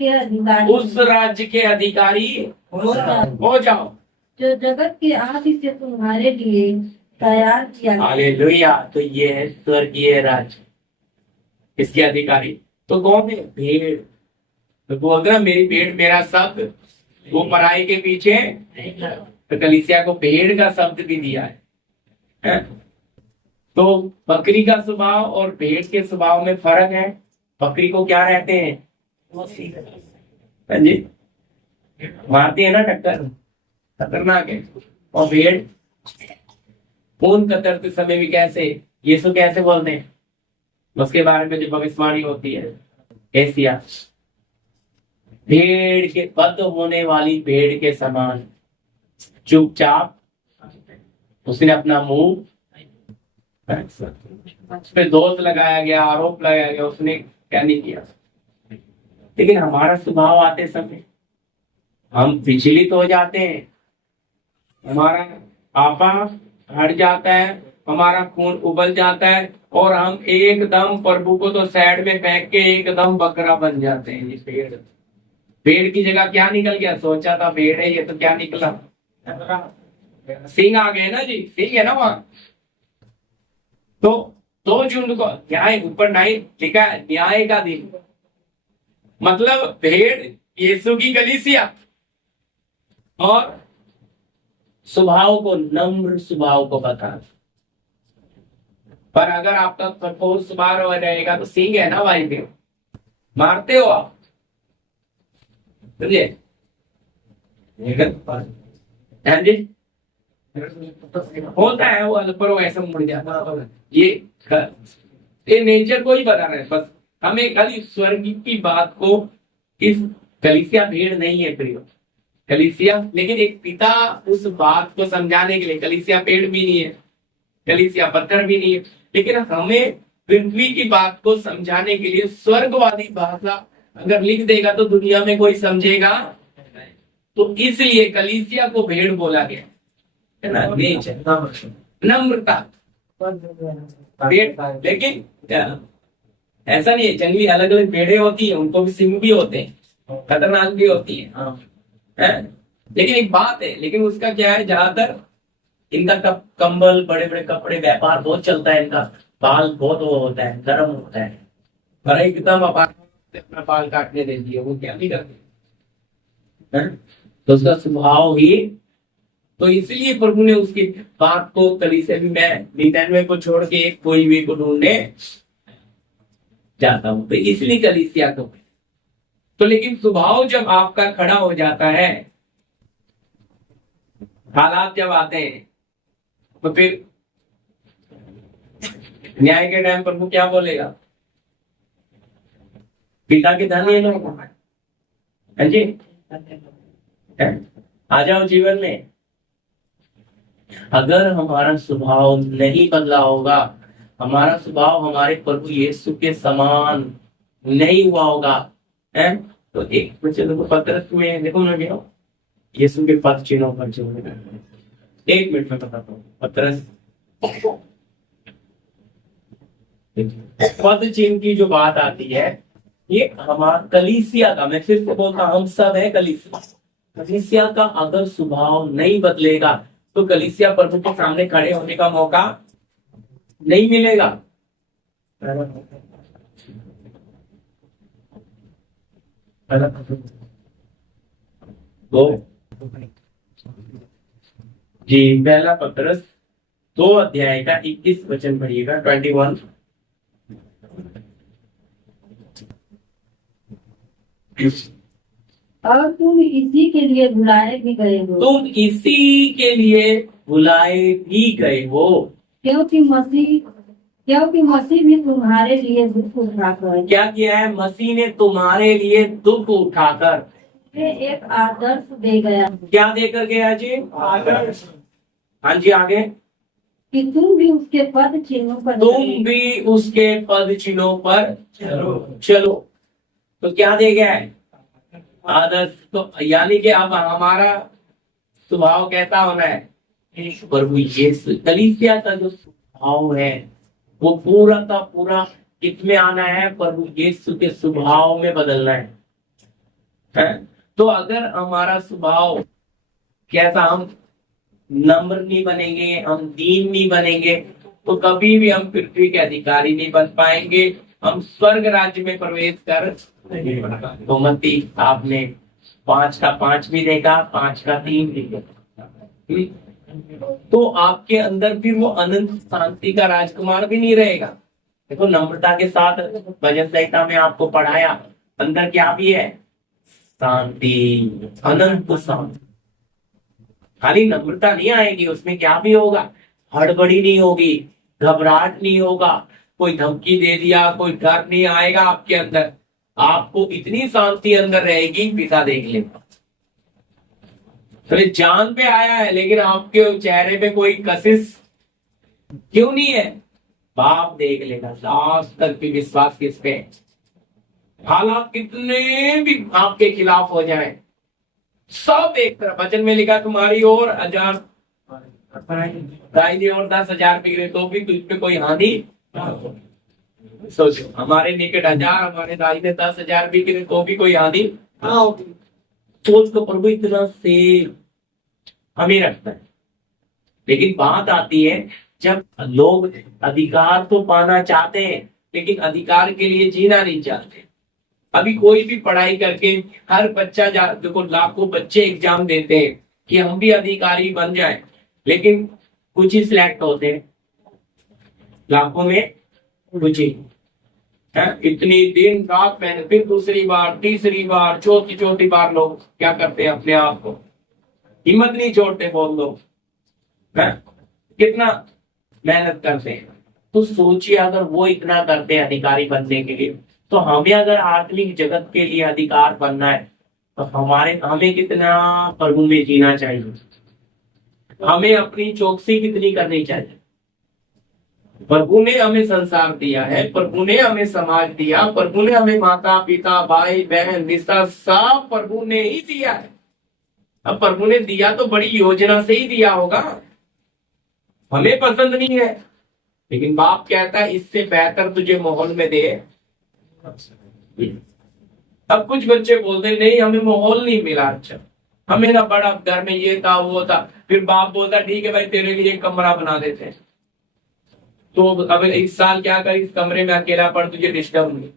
के अधिकारी हो जाओ जो जगत के आदि से तुम्हारे लिए तैयार किया गया। हालेलुया। तो ये है स्वर्गीय राज्य, इसके अधिकारी तो कौन है? भेड़। तो बोलते ना, मेरी भेड़ मेरा शब्द, वो पराई के पीछे। तो कलीसिया को भेड़ का शब्द भी दिया है। तो बकरी का स्वभाव और भेड़ के स्वभाव में फर्क है। बकरी को क्या रहते हैं? हाँ जी, मारती है ना टक्कर, खतरनाक है। और भेड़ खून कतरते समय भी कैसे, यीशु कैसे बोलते हैं उसके बारे में जो भविष्यवाणी होती है, एशिया भेड़ के बद्ध होने वाली भेड़ के समान चुपचाप उसने अपना मुंह, उस पर दोष लगाया गया, आरोप लगाया गया, उसने क्या नहीं किया। लेकिन हमारा स्वभाव आते समय हम विचलित हो जाते हैं, हमारा आपा हट जाता है, हमारा खून उबल जाता है और हम एकदम प्रभु को तो साइड में फेंक के एकदम बकरा बन जाते हैं। पेड़, पेड़ की जगह क्या निकल गया? सोचा था पेड़ है, ये तो क्या निकला? सिंह आ गए ना जी, सिंह है ना वहां। तो दो झुंड को न्याय, ऊपर न्याय लिखा है, न्याय का दिन, मतलब भेड़ यीशु की कलीसिया और स्वभाव को, नम्र स्वभाव को बता। पर अगर आपका कठोर स्वभाव रहेगा तो सिंह है ना भाई, पे मारते हो आप, समझे? हाँ जी, होता है वो, पर वो ऐसा मुड़ जाता। ये नेचर को ही बता रहे हैं। बस हमें खाली स्वर्ग की बात को, इस कलीसिया भेड़ नहीं है प्रिय, कलीसिया, लेकिन एक पिता उस बात को समझाने के लिए, कलीसिया पेड़ भी नहीं है, कलीसिया पत्थर भी नहीं है, लेकिन हमें पृथ्वी की बात को समझाने के लिए स्वर्गवादी भाषा अगर लिख देगा तो दुनिया में कोई समझेगा। तो इसलिए कलीसिया को भेड़ बोला गया है ना, नेचर, नम्रता भेड़। लेकिन ऐसा नहीं है, जंगली अलग अलग भेड़े होती है, उनको भी सिंग भी होते हैं, खतरनाक भी होती है, हाँ है। लेकिन एक बात है, लेकिन उसका क्या है, ज्यादातर इनका कंबल, बड़े बड़े कपड़े, व्यापार बहुत चलता है इनका, बाल बहुत वो होता है, गर्म होता है, पर एकदम अपना बाल काटने दे दिए, वो क्या नहीं करते हैं? तो उसका स्वभाव ही, तो इसलिए प्रभु ने उसकी बात को कलीसिया भी, मैं 99 को छोड़ के एक कोई भी को ढूंढने जाता हूं, तो इसलिए कलीसिया को। तो लेकिन स्वभाव जब आपका खड़ा हो जाता है, हालात जब आते हैं, तो फिर न्याय के टाइम प्रभु क्या बोलेगा? पिता के धन ये लोग, हाँ जी, आ जाओ जीवन में। अगर हमारा स्वभाव नहीं बदला होगा, हमारा स्वभाव हमारे प्रभु यीशु के समान नहीं हुआ होगा, है, तो एक बच्चे को पत्रस में देखो ना, गया यीशु के पद चिन्हों पर जो, एक मिनट में बताता हूँ। पत्रस पद चिन्ह की जो बात आती है, ये हमारा कलीसिया का, मैं फिर से बोलता हूं, हम सब है कलीसिया। कलीसिया का अगर स्वभाव नहीं बदलेगा तो कलीसिया प्रभु के सामने खड़े होने का मौका नहीं मिलेगा। तो जी, पहला पत्रस 2 अध्याय का 21 वचन पढ़िएगा, 21। और तुम इसी के लिए बुलाए भी गए हो, तुम इसी के लिए बुलाए भी गए हो, क्योंकि मसीह भी तुम्हारे लिए दुख उठाकर, क्या किया है? मसीह ने तुम्हारे लिए दुख उठाकर एक आदर्श दे गया, क्या देकर गया जी? आदर्श। हाँ जी, आगे, कि तुम भी उसके पद चिन्हों पर तुम भी उसके पद चिन्हों पर चलो। तो क्या दे गया है? आदर्श। तो यानी कि अब हमारा स्वभाव कैसा होना है? प्रभु यीशु, कलीसिया का जो स्वभाव है वो पूरा का पूरा किसमें आना है? प्रभु यीशु के स्वभाव में बदलना है? तो अगर हमारा स्वभाव कैसा, हम नम्र नहीं बनेंगे, हम दीन नहीं बनेंगे, तो कभी भी हम पृथ्वी के अधिकारी नहीं बन पाएंगे, हम स्वर्ग राज्य में प्रवेश कर नहीं पाएंगे। तो मत्ती आपने 5 का 5 भी देखा, 5 का 3 भी देखा, तो आपके अंदर फिर वो अनंत शांति का राजकुमार भी नहीं रहेगा। देखो, नम्रता के साथ भजन संहिता में आपको पढ़ाया, अंदर क्या भी है? शांति, अनंत शांति। खाली नम्रता नहीं आएगी, उसमें क्या भी होगा? हड़बड़ी नहीं होगी, घबराहट नहीं होगा, कोई धमकी दे दिया, कोई डर नहीं आएगा आपके अंदर, आपको इतनी शांति अंदर रहेगी, पिता देख लेगा। तो जान पे आया है, लेकिन आपके चेहरे पे कोई कशिश क्यों नहीं है? बाप देख लेगा लास्ट तक भी। विश्वास किस पे? हालात कितने भी आपके खिलाफ हो जाए, सब एक तरफ, वचन में लिखा तुम्हारी ओर 1000 दाहिनी ओर 10,000 बिगड़े तो भी तुझ पे कोई हानि। सोचो, हमारे निकट 1000, हमारे दाहिने 10,000 बिगड़े तो भी कोई हानि। सोच को प्रभु इतना से हमें रखता है। लेकिन बात आती है जब लोग अधिकार तो पाना चाहते हैं, लेकिन अधिकार के लिए जीना नहीं चाहते। अभी कोई भी पढ़ाई करके हर बच्चा देखो, लाखों बच्चे एग्जाम देते हैं कि हम भी अधिकारी बन जाएं, लेकिन कुछ ही सिलेक्ट होते हैं, लाखों में कुछ ही। इतनी दिन रात मेहनत, फिर दूसरी बार, तीसरी बार, चौथी बार लोग क्या करते हैं? अपने आप को हिम्मत नहीं छोड़ते, बहुत लोग कितना मेहनत करते हैं। तो सोचिए, अगर वो इतना करते हैं अधिकारी बनने के लिए, तो हमें अगर आत्मिक जगत के लिए अधिकार बनना है, तो हमें कितना प्रभु में जीना चाहिए, हमें अपनी चौकसी कितनी करनी चाहिए। प्रभु ने हमें संसार दिया है, प्रभु ने हमें समाज दिया, प्रभु ने हमें माता पिता भाई बहन रिश्ता सब प्रभु ने ही दिया है। अब प्रभु ने दिया तो बड़ी योजना से ही दिया होगा, हमें पसंद नहीं है, लेकिन बाप कहता है इससे बेहतर तुझे माहौल में दे, अब कुछ बच्चे बोलते नहीं हमें माहौल नहीं मिला अच्छा, हमें ना बड़ा घर में ये था वो था, फिर बाप बोलता ठीक है भाई तेरे लिए एक कमरा बना देते हैं, तो अब इस साल क्या कर इस कमरे में अकेला पड़ तुझे डिस्टर्ब नहीं।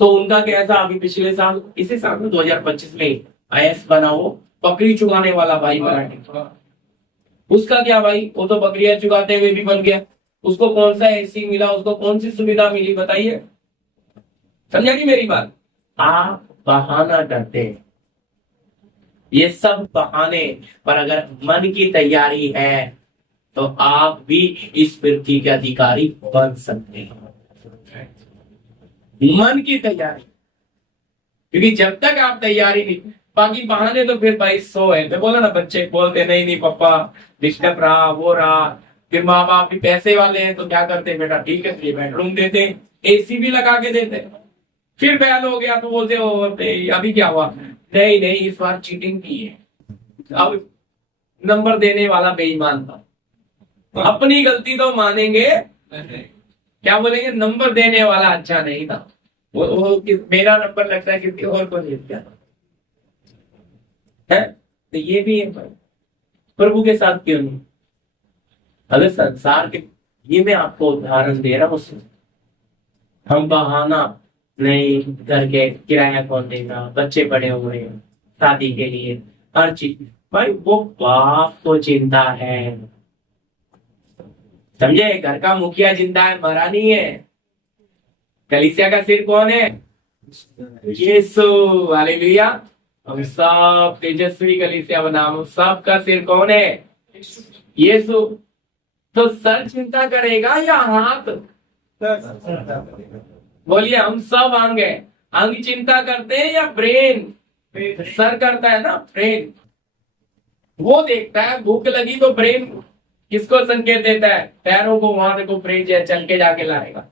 तो उनका कैसा अभी पिछले साल इसी साल में 2025 में आईएएस बना वो बकरी चुगाने वाला भाई बना, उसका क्या भाई वो तो बकरियां चुगाते हुए भी बन गया, उसको कौन सा एसी मिला, उसको कौन सी सुविधा मिली बताइए, समझा नहीं मेरी बात। आप बहाना करते हैं, ये सब बहाने, पर अगर मन की तैयारी है तो आप भी इस पृथ्वी के अधिकारी बन सकते हैं, मन की तैयारी, क्योंकि जब तक आप तैयारी नहीं, बाकी बहाने तो फिर भाई 100 है। मैं बोला ना बच्चे बोलते नहीं नहीं पापा डिस्टर्ब रहा वो रहा, फिर माँ बाप भी पैसे वाले हैं तो क्या करते हैं बेटा ठीक है तुझे बेडरूम देते, एसी भी लगा के देते, फिर बैन हो गया तो बोलते हो अभी क्या हुआ, नहीं नहीं इस बार चीटिंग की है। अब नंबर देने वाला बेईमान था, अपनी गलती तो मानेंगे, क्या बोलेंगे नंबर देने वाला अच्छा नहीं था, वो मेरा नंबर लगता है किसी और को नहीं दिया है। तो ये भी है प्रभु के साथ क्यों नहीं, अगर संसार के, ये मैं आपको उदाहरण दे रहा हूं, हम बहाना नहीं करके किराया कौन देगा, बच्चे बड़े हुए हैं शादी के लिए हर चीज, भाई वो बाप को चिंता है, समझे, घर का मुखिया जिंदा है मरा नहीं है, कलीसिया का सिर कौन है, यीशु, हालेलुया। हम सब तेजस्वी कलीसिया बना, हम सब का सिर कौन है, यीशु। तो सर चिंता करेगा या हाथ, बोलिए हम सब अंग है, अंग चिंता करते हैं या ब्रेन, सर करता है ना ब्रेन, वो देखता है भूख लगी तो ब्रेन किसको संकेत देता है, पैरों को, वहां से को ब्रेन चल के जाके लाएगा,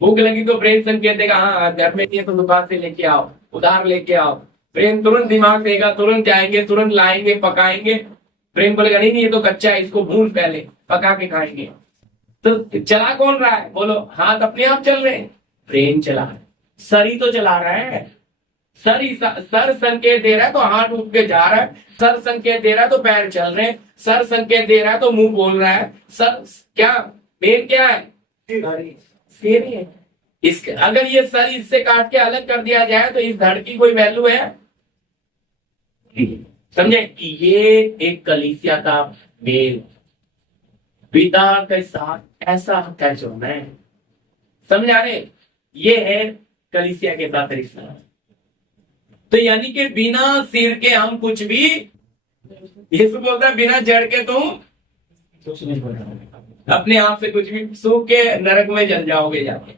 भूख लगी तो ब्रेन संकेत देगा हाँ घर में नहीं है तो दुकान से लेके आओ, उधार लेके आओ, ब्रेन तुरंत दिमाग देगा, तुरंत जाएंगे, तुरंत लाएंगे, पकाएंगे, ब्रेन बोलेगा नहीं नहीं ये तो कच्चा है इसको भून पहले पका के खाएंगे। तो चला कौन रहा है, बोलो हाथ अपने आप चल रहे हैं, ब्रेन चला रहा है, सर ही तो चला रहा है, सर संकेत दे रहा है तो हाथ उठ के जा रहा है, सर संकेत दे रहा है तो पैर चल रहे हैं, सर संकेत दे रहा है तो मुंह बोल रहा है, सर क्या मेन क्या है, सिर है। इस अगर ये सर इससे काट के अलग कर दिया जाए तो इस धड़ की कोई वैल्यू है, समझे। ये एक कलीसिया का मेल पिता के साथ ऐसा अटैच होना है, समझा रहे, ये है कलीसिया के साथ रिश्ता। तो यानी कि बिना सिर के हम कुछ भी, यीशु बोलता है बिना जड़ के तुम अपने आप से कुछ भी, सूख के नरक में जल जाओगे जाके,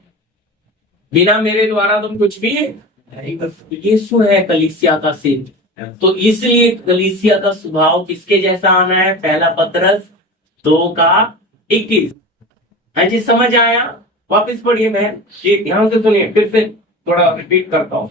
बिना मेरे द्वारा तुम कुछ भी नहीं। यीशु है कलीसिया का सिर, तो इसलिए कलीसिया का स्वभाव किसके जैसा आना है, पहला पतरस 2:21। है जी, समझ आया, वापस पढ़िए बहन जी, ध्यान से सुनिए, फिर से थोड़ा रिपीट करता हूँ।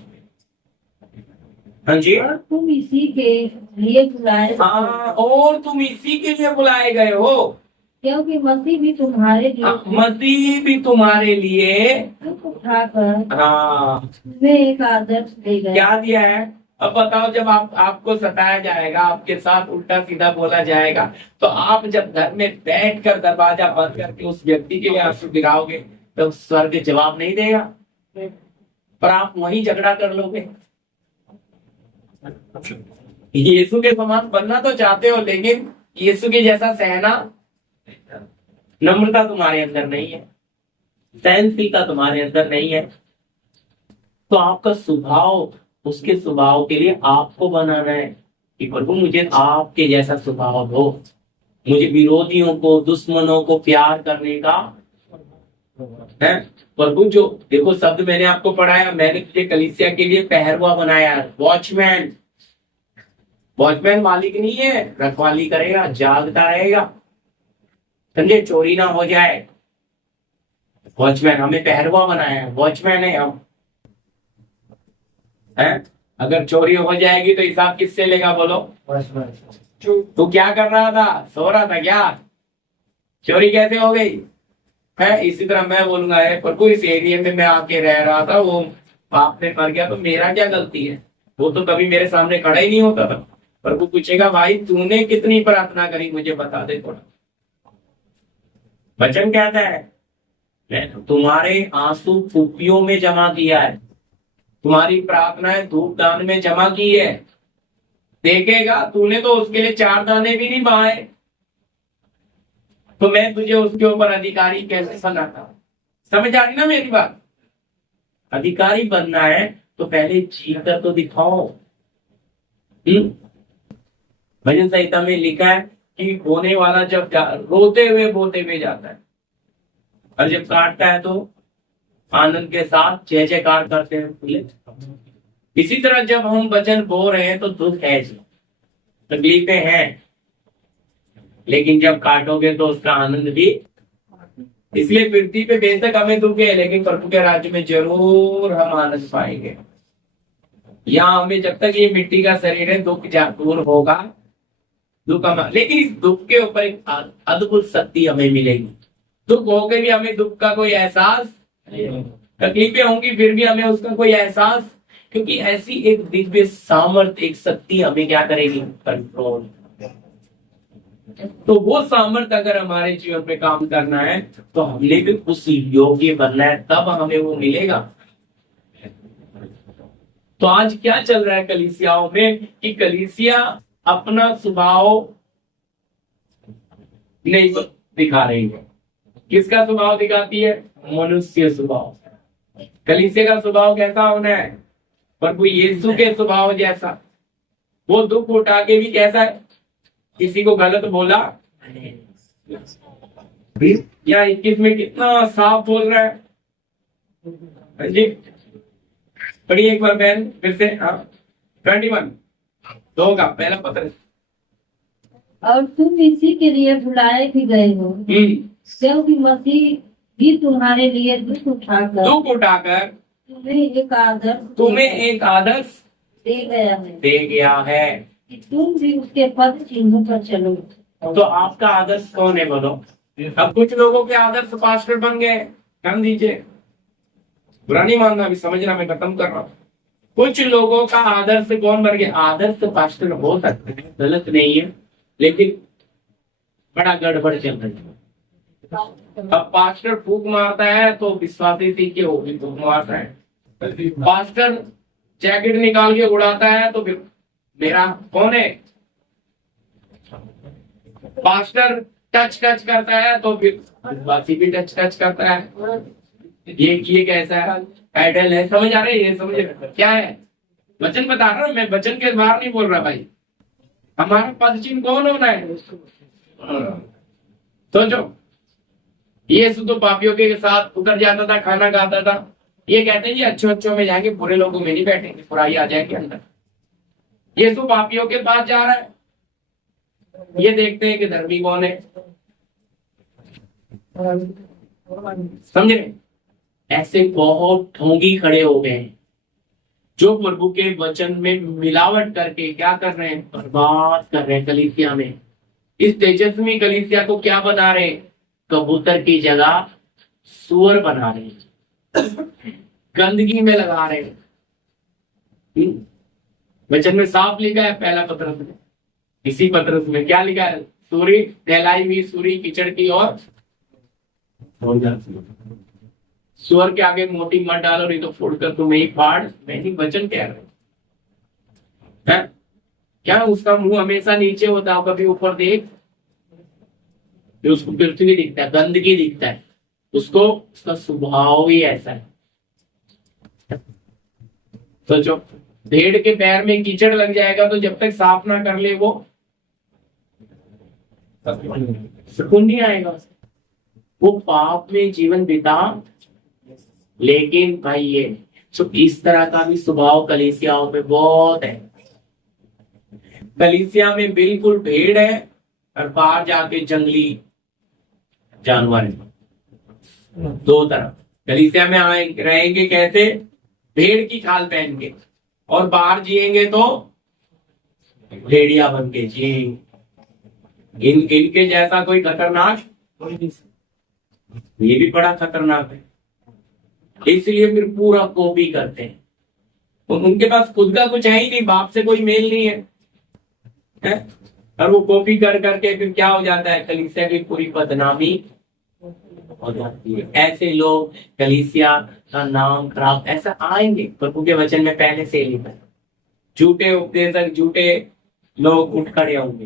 हाँ जी, और तुम इसी के लिए बुलाए, हाँ और तुम इसी के लिए बुलाए गए हो, क्योंकि मसीह भी तुम्हारे लिए, मसीह भी तुम्हारे लिए उठाकर हाँ तुम्हें एक आदर्श दे गया। क्या दिया है, अब बताओ, जब आपको सताया जाएगा, आपके साथ उल्टा सीधा बोला जाएगा, तो आप जब घर में बैठकर दरवाजा बंद करके उस व्यक्ति के लिए आंसू गिराओगे तो स्वर्ग जवाब नहीं देगा, पर आप वहीं झगड़ा कर लोगे। यीशु के समान बनना तो चाहते हो, लेकिन यीशु के जैसा सहना, नम्रता तुम्हारे अंदर नहीं है, सहनशीलता तुम्हारे अंदर नहीं है, तो आपका स्वभाव, उसके स्वभाव के लिए आपको बनाना है कि प्रभु मुझे आपके जैसा स्वभाव दो, मुझे विरोधियों को, दुश्मनों को प्यार करने का है प्रभु। जो देखो शब्द मैंने आपको पढ़ाया, मैंने तुझे कलीसिया के लिए पहरुआ बनाया, वॉचमैन। वॉचमैन मालिक नहीं है, रखवाली करेगा, जागता रहेगा, समझे, चोरी ना हो जाए। वॉचमैन, हमें पहरुआ बनाया है, वॉचमैन है हम, है। अगर चोरी हो जाएगी तो हिसाब किससे लेगा, बोलो। तू क्या कर रहा था, सो रहा था क्या, चोरी कैसे हो गई है। इसी तरह मैं बोलूंगा है प्रभु, इस एरिया में मैं आके रह रहा था, वो पाप में पड़ गया तो मेरा क्या गलती है? वो तो कभी मेरे सामने खड़ा ही नहीं होता था। प्रभु पूछेगा, भाई तूने कितनी प्रार्थना करी, मुझे बता दे थोड़ा। वचन कहता है तुम्हारे आंसू फूपियों में जमा किया है, तुम्हारी प्रार्थनाएं धूप दान में जमा की है। देखेगा तूने तो उसके लिए 4 दाने भी नहीं बहाए, तो मैं तुझे उसके ऊपर अधिकारी कैसे बनाता? समझ आ रही ना मेरी बात? अधिकारी बनना है तो पहले जी कर तो दिखाओ। भजन संहिता में लिखा है कि बोने वाला जब रोते हुए बोते हुए जाता है और जब काटता है तो आनंद के साथ जय जयकार करते हैं फूले। इसी तरह जब हम वचन बो रहे हैं तो दुख है, तकलीफें हैं, लेकिन जब काटोगे तो उसका आनंद भी। इसलिए पृथ्वी पे बेशक हमें दुख है, लेकिन प्रभु के राज्य में जरूर हम आनंद पाएंगे। यहाँ हमें जब तक ये मिट्टी का शरीर है दुख दूर होगा, दुख हम, लेकिन इस दुख के ऊपर एक अद्भुत शक्ति हमें मिलेगी। दुख होकर भी हमें दुख का कोई एहसास, तकलीफें होंगी फिर भी हमें उसका कोई एहसास, क्योंकि ऐसी एक दिव्य सामर्थ्य, एक शक्ति हमें क्या करेगी? कंट्रोल। तो वो सामर्थ्य अगर हमारे जीवन में काम करना है तो हमने भी उस योग्य बनना है, तब हमें वो मिलेगा। तो आज क्या चल रहा है कलीसियाओं में कि कलीसिया अपना स्वभाव नहीं दिखा रही है। किसका स्वभाव दिखाती है? मनुष्य स्वभाव। कलीसिया का स्वभाव कैसा होना है? प्रभु यीशु के स्वभाव जैसा। वो दुख उठा के भी कैसा है? किसी को गलत बोला या 21 में कितना साफ बोल रहा है जी। पढ़िए एक बार बहन फिर से। 21 2 का पहला पत्र। और तुम इसी के लिए बुलाए भी गए हो, क्योंकि मसीह भी तुम्हारे लिए दुख उठाकर तुम्हें एक आदर्श दे गया है कि तुम भी उसके पद चिन्हों पर चलो। तो आपका आदर्श कौन है बोलो? अब कुछ लोगों के आदर्श पास्टर बन गए, कर दीजिए, बुरा नहीं मानना, अभी समझना, मैं खत्म कर रहा हूँ। कुछ लोगों का आदर्श कौन बन गया? आदर्श पास्टर हो सकते हैं, गलत नहीं है, लेकिन बड़ा गड़बड़ चल रही है। अब पास्टर फूक मारता है तो विश्वासी सीख के वो भी फूक मारता है। पास्टर जैकेट निकाल के उड़ाता है तो फिर मेरा कौन है? पास्टर टच करता है तो फिर विश्वासी भी टच करता है। ये कैसा है? टाइटल है, समझ आ रही है? समझ क्या है? वचन बता रहा हूं मैं, वचन के बाहर नहीं बोल रहा भाई। हमारा पद चिन्ह कौन होना है? सोचो, यीशु तो पापियों के साथ उतर जाता था, खाना खाता था। ये कहते हैं जी अच्छों में जाएंगे, बुरे लोगों में नहीं बैठेंगे, बुराई आ जाएगी अंदर। यीशु पापियों के पास जा रहा है, ये देखते हैं कि धर्मी कौन है। समझे? ऐसे बहुत ढोंगी खड़े हो गए हैं जो प्रभु के वचन में मिलावट करके क्या कर रहे हैं? बर्बाद कर रहे हैं कलीसिया में। इस तेजस्वी कलीसिया को क्या बना रहे हैं? कबूतर की जगह सुअर बना रहे हैं, गंदगी में लगा रहे हैं। वचन में साफ लिखा है, पहला पत्रस में, इसी पत्रस में क्या लिखा है? सूरी फैलाई हुई सूरी कीचड़ की और सुअर के आगे मोटी मत डालो, नहीं तो फुड़कर तुम्हें ही फाड़। मैं ही वचन कह रहा है। क्या उसका मुंह हमेशा नीचे होता है, कभी ऊपर देख, तो उसको पृथ्वी दिखता है, गंदगी दिखता है, उसको उसका स्वभाव ही ऐसा है। सोचो, भेड़ के पैर में कीचड़ लग जाएगा तो जब तक साफ ना कर ले वो सुकून नहीं आएगा। वो पाप में जीवन बिता, लेकिन भाई ये तो इस तरह का भी स्वभाव कलीसियाओं में बहुत है। कलीसिया में बिल्कुल भेड़ है और बाहर जाके जंगली जानवर है। दो तरफ कलीसिया में रहेंगे कैसे? भेड़ की खाल पहन के, और बाहर जिएंगे तो भेड़िया बन के जिएंगे। इनके जैसा कोई खतरनाक कोई नहीं। ये भी बड़ा खतरनाक है, इसलिए फिर पूरा कॉपी करते हैं। उनके पास खुद का कुछ है ही नहीं, बाप से कोई मेल नहीं है? और वो कॉपी कर करके फिर क्या हो जाता है, कलीसिया की पूरी बदनामी हो जाती है। ऐसे लोग कलीसिया का नाम खराब, ऐसा आएंगे प्रभु के वचन में पहले से ही लिखा है। झूठे उपदेशक, झूठे लोग उठ खड़े होंगे,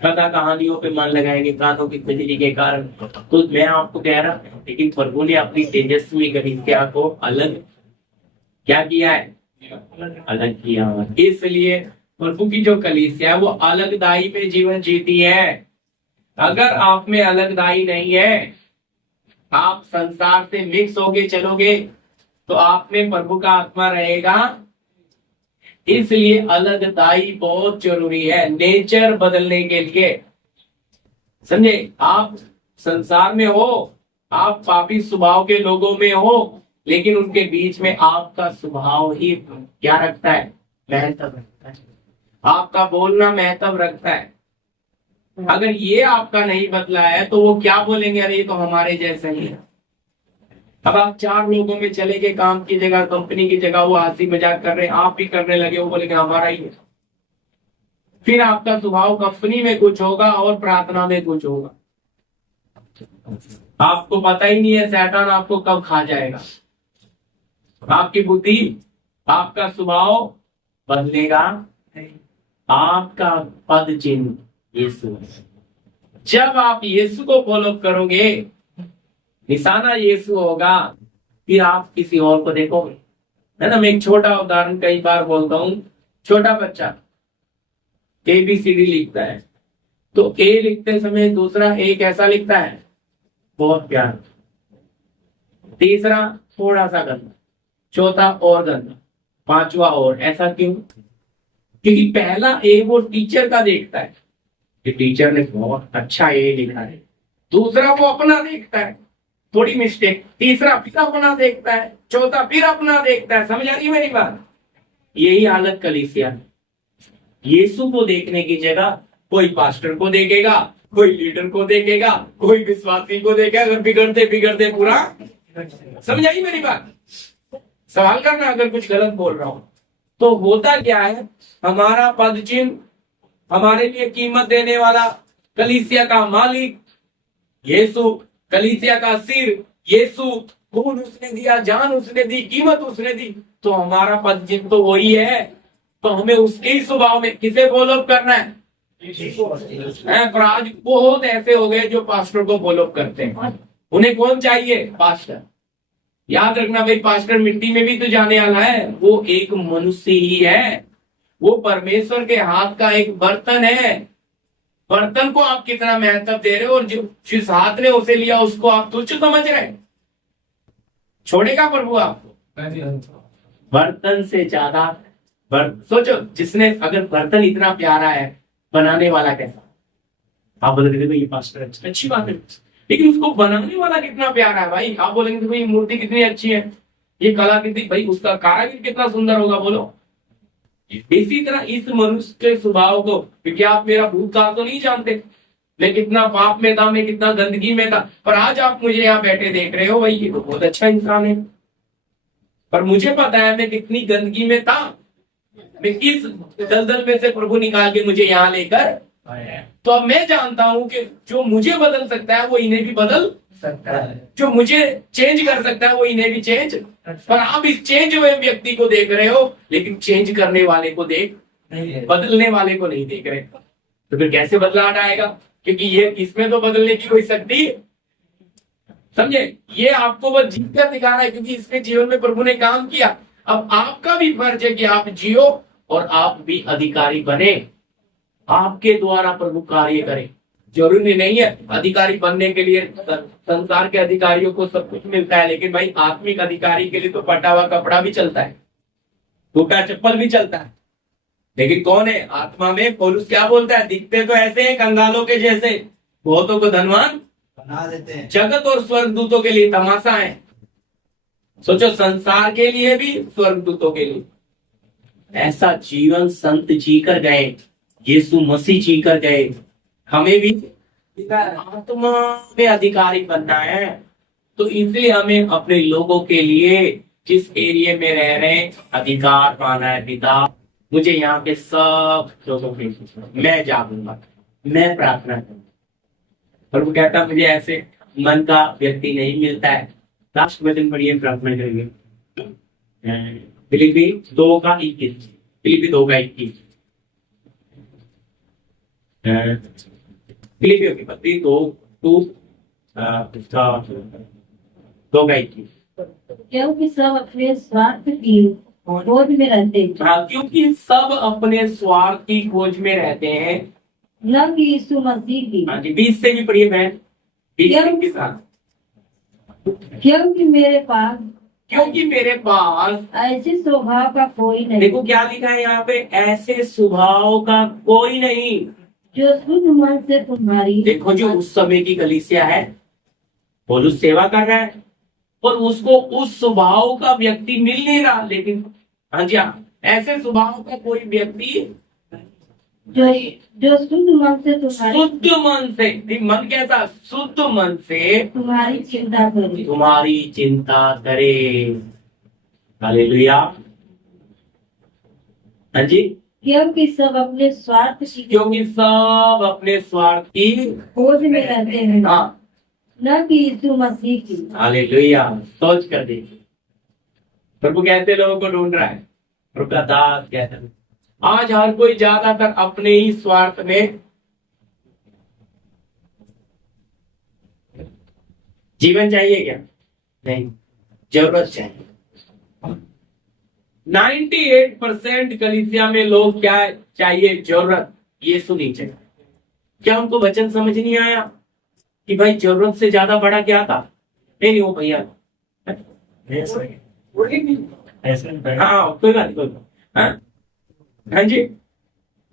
कथा कहानियों पे मन लगाएंगे कानों की खुजली के कारण। तो मैं आपको कह रहा, लेकिन प्रभु ने अपनी तेजस्वी कलीसिया को अलग क्या किया है, अलग किया। इसलिए प्रभु की जो कलीसिया है वो अलगदाई में जीवन जीती है। अगर आप में अलगदाई नहीं है, आप संसार से मिक्स होके चलोगे, तो आप में प्रभु का आत्मा रहेगा। इसलिए अलगदाई बहुत जरूरी है नेचर बदलने के लिए। समझे, आप संसार में हो, आप पापी स्वभाव के लोगों में हो, लेकिन उनके बीच में आपका स्वभाव ही क्या रखता है, महत्व रखता है। आपका बोलना महत्व रखता है। अगर ये आपका नहीं बदला है तो वो क्या बोलेंगे, अरे ये तो हमारे जैसे ही है। अब आप 4 लोगों में चले गए, काम की जगह, कंपनी की जगह, वो हंसी मजाक कर रहे हैं, आप भी करने लगे, वो बोलेंगे हमारा ही है। फिर आपका स्वभाव कंपनी में कुछ होगा और प्रार्थना में कुछ होगा। आपको पता ही नहीं है शैतान आपको कब खा जाएगा। आपकी बुद्धि, आपका स्वभाव बदलेगा। आपका पद चिन्ह यीशु। जब आप यीशु को फॉलो करोगे, निशाना यीशु होगा, फिर आप किसी और को देखोगे, है ना। मैं एक छोटा उदाहरण कई बार बोलता हूँ। छोटा बच्चा ABCD लिखता है, तो ए लिखते समय दूसरा ए कैसा लिखता है, बहुत प्यार, तीसरा थोड़ा सा गंदा, चौथा और गंदा, पांचवा और। ऐसा क्यों? क्योंकि पहला ए वो टीचर का देखता है कि टीचर ने बहुत अच्छा ए लिखा है। दूसरा वो अपना देखता है, थोड़ी मिस्टेक। तीसरा फिर अपना देखता है, चौथा फिर अपना देखता है। समझ आ रही मेरी बात? यही हालत कलीसिया है। यीशु को देखने की जगह कोई पास्टर को देखेगा, कोई लीडर को देखेगा, कोई विश्वासी को देखेगा। अगर बिगड़ते बिगड़ते पूरा, समझ आई मेरी बात? सवाल करना अगर कुछ गलत बोल रहा हूं। तो होता क्या है, हमारा पद चिन्ह, हमारे लिए कीमत देने वाला, कलीसिया का मालिक यीशु, कलीसिया का सिर यीशु, खून उसने दिया, जान उसने दी, कीमत उसने दी, तो हमारा पद चिन्ह तो वही है। तो हमें उसके ही स्वभाव में किसे फॉलो करना है? पर आज बहुत ऐसे हो गए जो पास्टर को फॉलो करते हैं। उन्हें कौन चाहिए? पास्टर। याद रखना भाई, पास्टर मिट्टी में भी तो जाने वाला है, वो एक मनुष्य ही है। वो परमेश्वर के हाथ का एक बर्तन है। बर्तन को आप कितना महत्व दे रहे हो, और जिस हाथ ने उसे लिया उसको आप तुच्छ समझ रहे हैं। छोड़ेगा प्रभु आपको? बर्तन से ज्यादा सोचो, जिसने, अगर बर्तन इतना प्यारा है, बनाने वाला कैसा? आप बोलेंगे देखो ये पास्टर अच्छी बात है, लेकिन उसको बनाने वाला कितना प्यारा है भाई। आप बोलेंगे भाई मूर्ति कितनी अच्छी है, ये कला कितनी, भाई उसका कारीगर कितना सुंदर होगा, बोलो। इसी तरह इस मनुष्य के स्वभाव को, क्योंकि आप मेरा भूतकाल तो नहीं जानते, मैं कितना पाप में था, मैं कितना गंदगी में था, पर आज आप मुझे यहाँ बैठे देख रहे हो, भाई ये तो बहुत अच्छा इंसान है। पर मुझे पता है मैं कितनी गंदगी में था, मैं किस दलदल में से प्रभु निकाल के मुझे यहाँ लेकर। तो अब मैं जानता हूं कि जो मुझे बदल सकता है वो इन्हें भी बदल सकता है, जो मुझे चेंज कर सकता है वो इन्हें भी चेंज। पर आप इस चेंज हुए व्यक्ति को देख रहे हो, लेकिन चेंज करने वाले को बदलने वाले को नहीं देख रहे। तो फिर कैसे बदलाव आएगा? क्योंकि ये इसमें तो बदलने की कोई शक्ति, समझे, ये आपको बस जीत कर दिखाना है, क्योंकि इसके जीवन में प्रभु ने काम किया। अब आपका भी फर्ज है कि आप जियो और आप भी अधिकारी बने, आपके द्वारा प्रभु कार्य करे। जरूरी नहीं है अधिकारी बनने के लिए संसार के अधिकारियों को सब कुछ मिलता है, लेकिन भाई आत्मिक अधिकारी के लिए तो फटा हुआ कपड़ा भी चलता है, टूटा चप्पल भी चलता है। लेकिन कौन है आत्मा में? पौलुस क्या बोलता है? दिखते तो ऐसे हैं कंगालों के जैसे, बहुतों को धनवान बना देते हैं, जगत और स्वर्गदूतों के लिए तमाशा है। सोचो, संसार के लिए भी, स्वर्गदूतों के लिए। ऐसा जीवन संत जी कर गए, यीशु मसीह जी कर गए। हमें भी आत्मा में अधिकारी बनना है। तो इसलिए हमें अपने लोगों के लिए जिस एरिया में रह रहे हैं, अधिकार पाना है पिता, मुझे यहाँ पे सब लोगों के मैं जाऊंगा, मैं प्रार्थना करूंगा। और वो कहता मुझे ऐसे मन का व्यक्ति नहीं मिलता है। लास्ट वचन पढ़िए, प्रार्थना करेंगे। फिलिप्पी 2:21, फिलिप्पी 2:21, फिलिपियों की पत्री 2:21। क्योंकि सब अपने स्वार्थ की खोज में रहते हैं, हाँ, क्योंकि सब अपने स्वार्थ की खोज में रहते हैं, न कि यीशु मसीह की। हाँ जी, 20 से भी पढ़िए बहन, 20 के साथ। क्योंकि मेरे पास ऐसे स्वभाव का कोई नहीं, देखो क्या लिखा है यहाँ पे, ऐसे स्वभाव का कोई नहीं जो शुद्ध मन से तुम्हारी। देखो जो उस समय की कलीसिया है, पौलुस सेवा कर रहा है और उसको उस स्वभाव का व्यक्ति मिल नहीं रहा, लेकिन हाँ जी हाँ, ऐसे स्वभाव का कोई व्यक्ति जो शुद्ध मन से तुम्हारी, शुद्ध मन से, मन कैसा, शुद्ध मन से तुम्हारी चिंता करे, तुम्हारी चिंता करे। हालेलुया। हाँ जी, क्योंकि सब अपने स्वार्थ की क्योंकि सब अपने स्वार्थ की खोज में रहते हैं, हाँ, न कि यीशु मसीह की। हालेलुया। सोच कर देखिए, प्रभु कैसे लोगों को ढूंढ रहा है, प्रभु का दास कहता है। आज हर कोई ज्यादातर अपने ही स्वार्थ में जीवन चाहिए क्या? नहीं, जरूरत चाहिए। 98% कलीसिया में लोग क्या चाहिए? जरूरत। ये सुनी चाहिए। क्या उनको वचन समझ नहीं आया कि भाई जरूरत से ज्यादा बड़ा क्या था? नहीं वो भैया हाँ कोई बात कोई बात। हाँ जी,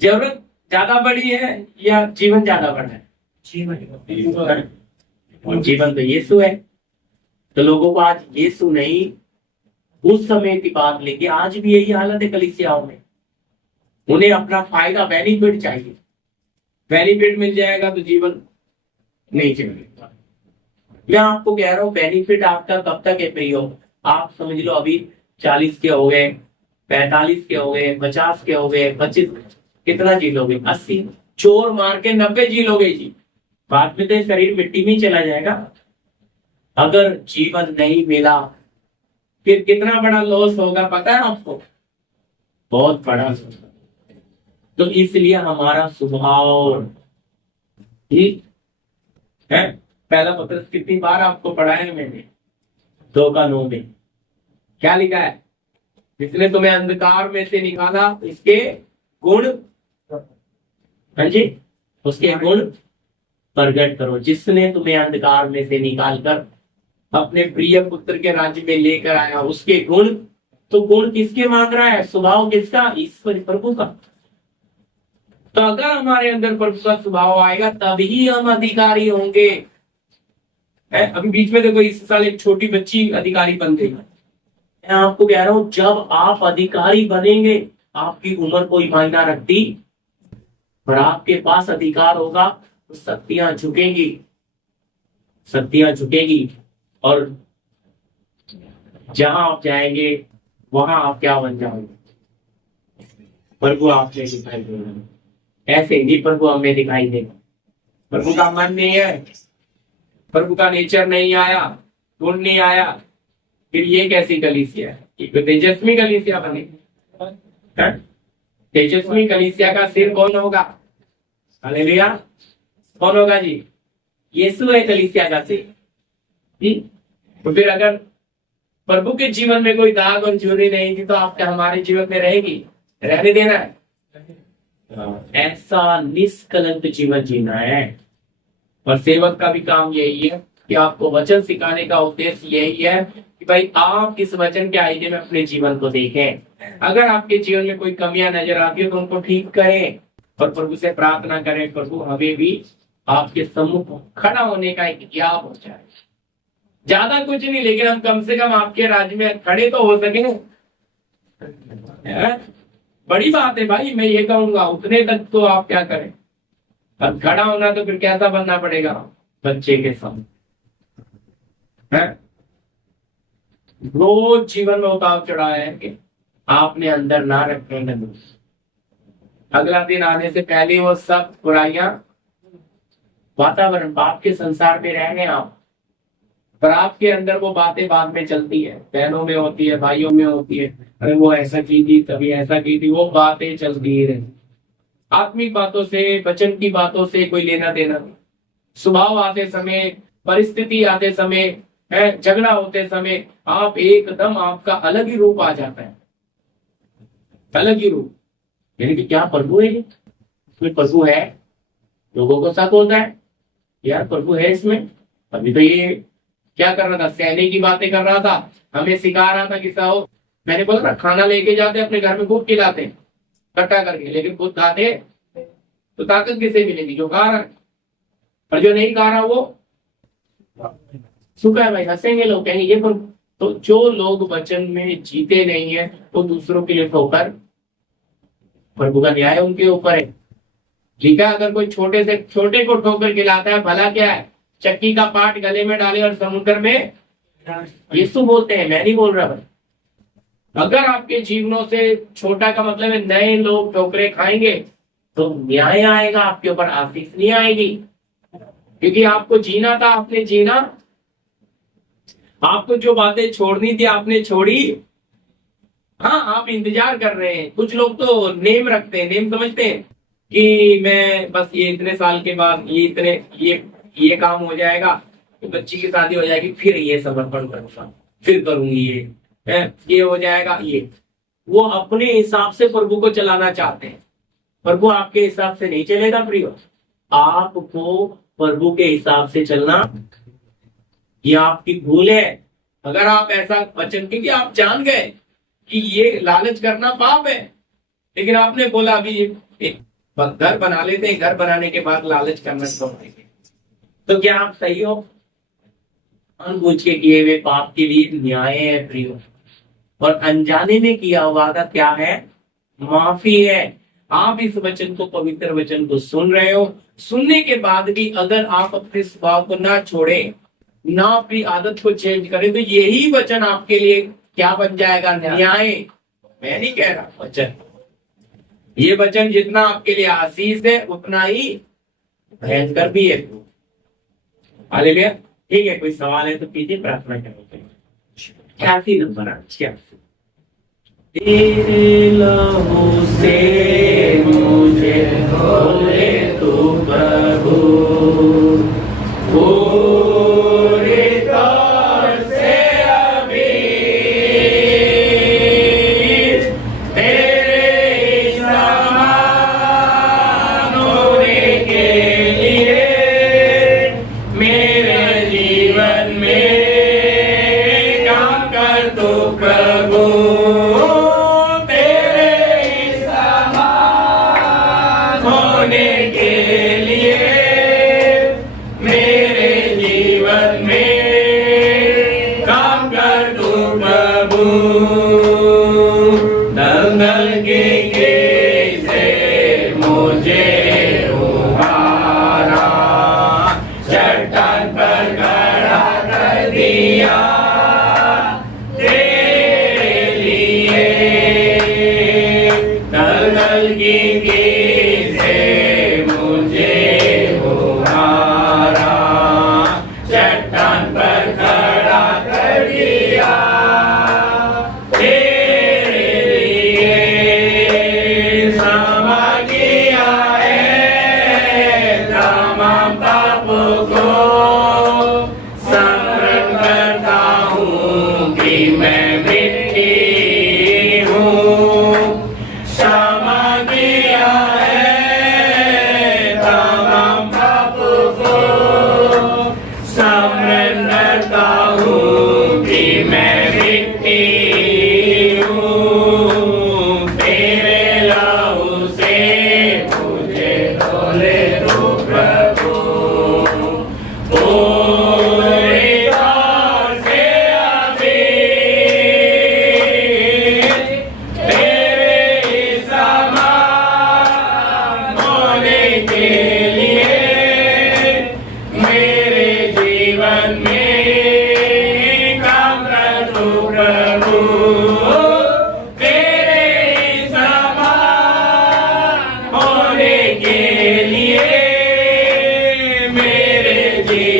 जरूरत ज्यादा बड़ी है या जीवन ज्यादा बड़ा है? जीवन तो यीशु है। तो लोगों को आज यीशु नहीं, उस समय की बात लेके आज भी यही हालत है कलीसियाओं में। उन्हें अपना फायदा, बेनिफिट चाहिए। बेनिफिट मिल जाएगा तो जीवन नहीं चाहिए। मैं आपको कह रहा हूं, बेनिफिट आपका कब तक है प्रियो? आप समझ लो अभी 40 के हो गए, 45 के हो गए, 50 के हो गए, 25, कितना जी लोगे? 80 चोर मार के 90 जी लोगे जी। बाद में तो शरीर मिट्टी में ही चला जाएगा। अगर जीवन नहीं मिला फिर कितना बड़ा लॉस होगा पता है आपको? बहुत बड़ा। तो इसलिए हमारा स्वभाव ठीक है। पहला पत्र कितनी बार आपको पढ़ाया है मैंने? 2:9 में क्या लिखा है? जिसने तुम्हें अंधकार में से निकाला इसके गुण, हाँ जी, उसके गुण प्रकट करो। जिसने तुम्हें अंधकार में से निकाल कर अपने प्रिय पुत्र के राज्य में लेकर आया, उसके गुण। तो गुण किसके मांग रहा है? स्वभाव किसका? ईश्वर प्रभु का। तो अगर हमारे अंदर प्रभु का स्वभाव आएगा तभी हम अधिकारी होंगे। अभी बीच में देखो इस साल एक छोटी बच्ची अधिकारी बन गई। मैं आपको कह रहा हूं, जब आप अधिकारी बनेंगे आपकी उम्र कोई मायना रखती, पर आपके पास अधिकार होगा तो शक्तियां झुकेंगी, शक्तियां झुकेगी। और जहां आप जाएंगे वहां आप क्या बन जाओगे? प्रभु आपने दिखाई देगा। ऐसे ही प्रभु हमें दिखाई देगा। प्रभु का मन नहीं है, प्रभु का नेचर नहीं आया, गुण नहीं आया, फिर ये कैसी कलीसिया है? तो तेजस्वी कलीसिया बनी। तेजस्वी कलीसिया का सिर कौन होगा? हालेलुया। कौन होगा जी? यीशु है कलीसिया का सिर। तो फिर अगर प्रभु के जीवन में कोई दाग और झुर्री नहीं थी तो आपके हमारे जीवन में रहेगी? रहने देना है। ऐसा निष्कलंक जीवन जीना है। और सेवक का भी काम यही है कि आपको वचन सिखाने का उद्देश्य यही है कि भाई आप इस वचन के आईने में अपने जीवन को देखें। अगर आपके जीवन में कोई कमियां नजर आती है तो उनको ठीक करें और प्रभु से प्रार्थना करें, प्रभु हमें भी आपके सम्मुख खड़ा होने का एक ज्ञान हो जाए। ज्यादा कुछ नहीं, लेकिन हम कम से कम आपके राज्य में खड़े तो हो सके। बड़ी बात है भाई, मैं ये कहूंगा उतने तक तो आप क्या करें। अब खड़ा होना तो फिर कैसा बनना पड़ेगा? बच्चे के साथ। रोज जीवन में उतार चढ़ाव है कि आपने अंदर ना रखने लगे। अगला दिन आने से पहले वो सब बुराइयां वातावरण पाप के संसार में रह गए आप, पर आपके अंदर वो बातें बाद में चलती है, बहनों में होती है, भाइयों में होती है, अरे वो ऐसा की थी, तभी ऐसा की थी, वो बातें चलती ही रहती। आत्मिक बातों से, वचन की बातों से कोई लेना देना नहीं। स्वभाव आते समय, परिस्थिति आते समय, है झगड़ा होते समय, आप एकदम आपका अलग ही रूप आ जाता है, अलग ही रूप। यानी कि क्या प्रभु है, इसमें प्रभु है। लोगों को शक होता है यार प्रभु है इसमें। अभी तो ये क्या कर रहा था, सहने की बातें कर रहा था, हमें सिखा रहा था कि साहब, मैंने बोला ना खाना लेके जाते अपने घर में खूब खिलाते इकट्ठा करके, लेकिन खुद खाते तो ताकत किसे मिलेगी, जो खा रहा है। और जो नहीं खा रहा वो सूखा है भाई, हंसेंगे लोग, कहेंगे पर। तो जो लोग वचन में जीते नहीं है वो दूसरों के लिए ठोकर, प्रभु का न्याय उनके ऊपर है। ठीक है, अगर कोई छोटे से छोटे को ठोकर खिलाता है, भला क्या है, चक्की का पाट गले में डाले और समुद्र में, यीशु बोलते हैं, मैं नहीं बोल रहा भाई। अगर आपके जीवनों से छोटा का मतलब है नए लोग ठोकरे खाएंगे तो न्याय आएगा आपके ऊपर, आशीष नहीं आएगी। क्योंकि आपको जीना था, आपने जीना, आपको जो बातें छोड़नी थी आपने छोड़ी। हाँ, आप इंतजार कर रहे हैं। कुछ लोग तो नेम रखते हैं, नेम समझते हैं कि मैं बस ये इतने साल के बाद ये काम हो जाएगा, तो बच्ची की शादी हो जाएगी, फिर ये समर्पण करूंगा, फिर करूंगी ये हो जाएगा। ये वो अपने हिसाब से प्रभु को चलाना चाहते हैं। प्रभु आपके हिसाब से नहीं चलेगा प्रिय। आपको प्रभु के हिसाब से चलना, ये आपकी भूल है। अगर आप ऐसा वचन, क्योंकि आप जान गए कि ये लालच करना पाप है, लेकिन आपने बोला अभी घर बना लेते हैं, घर बनाने के बाद लालच करना छोड़ देंगे, तो क्या आप सही हो? अनबूझ के किए हुए पाप के लिए न्याय है प्रियो, और अनजाने में किया हुआ का क्या है, माफी है। आप इस वचन को, पवित्र वचन को सुन रहे हो, सुनने के बाद भी अगर आप अपने स्वभाव को ना छोड़े, ना अपनी आदत को चेंज करें, तो यही वचन आपके लिए क्या बन जाएगा, न्याय। मैं नहीं कह रहा, वचन, ये वचन जितना आपके लिए आशीष है उतना ही भयंकर भी है। हालेलुया। ठीक है, कोई सवाल है तो कीजिए, प्रार्थना करें। 86 नंबर 86। तेरे लहू से मुझे धोले तू प्रभु, पूरी तौर से अभी तेरे समान होने के लिए मेरे जीवन में काम कर तू प्रभु। तेरे समान होने के लिए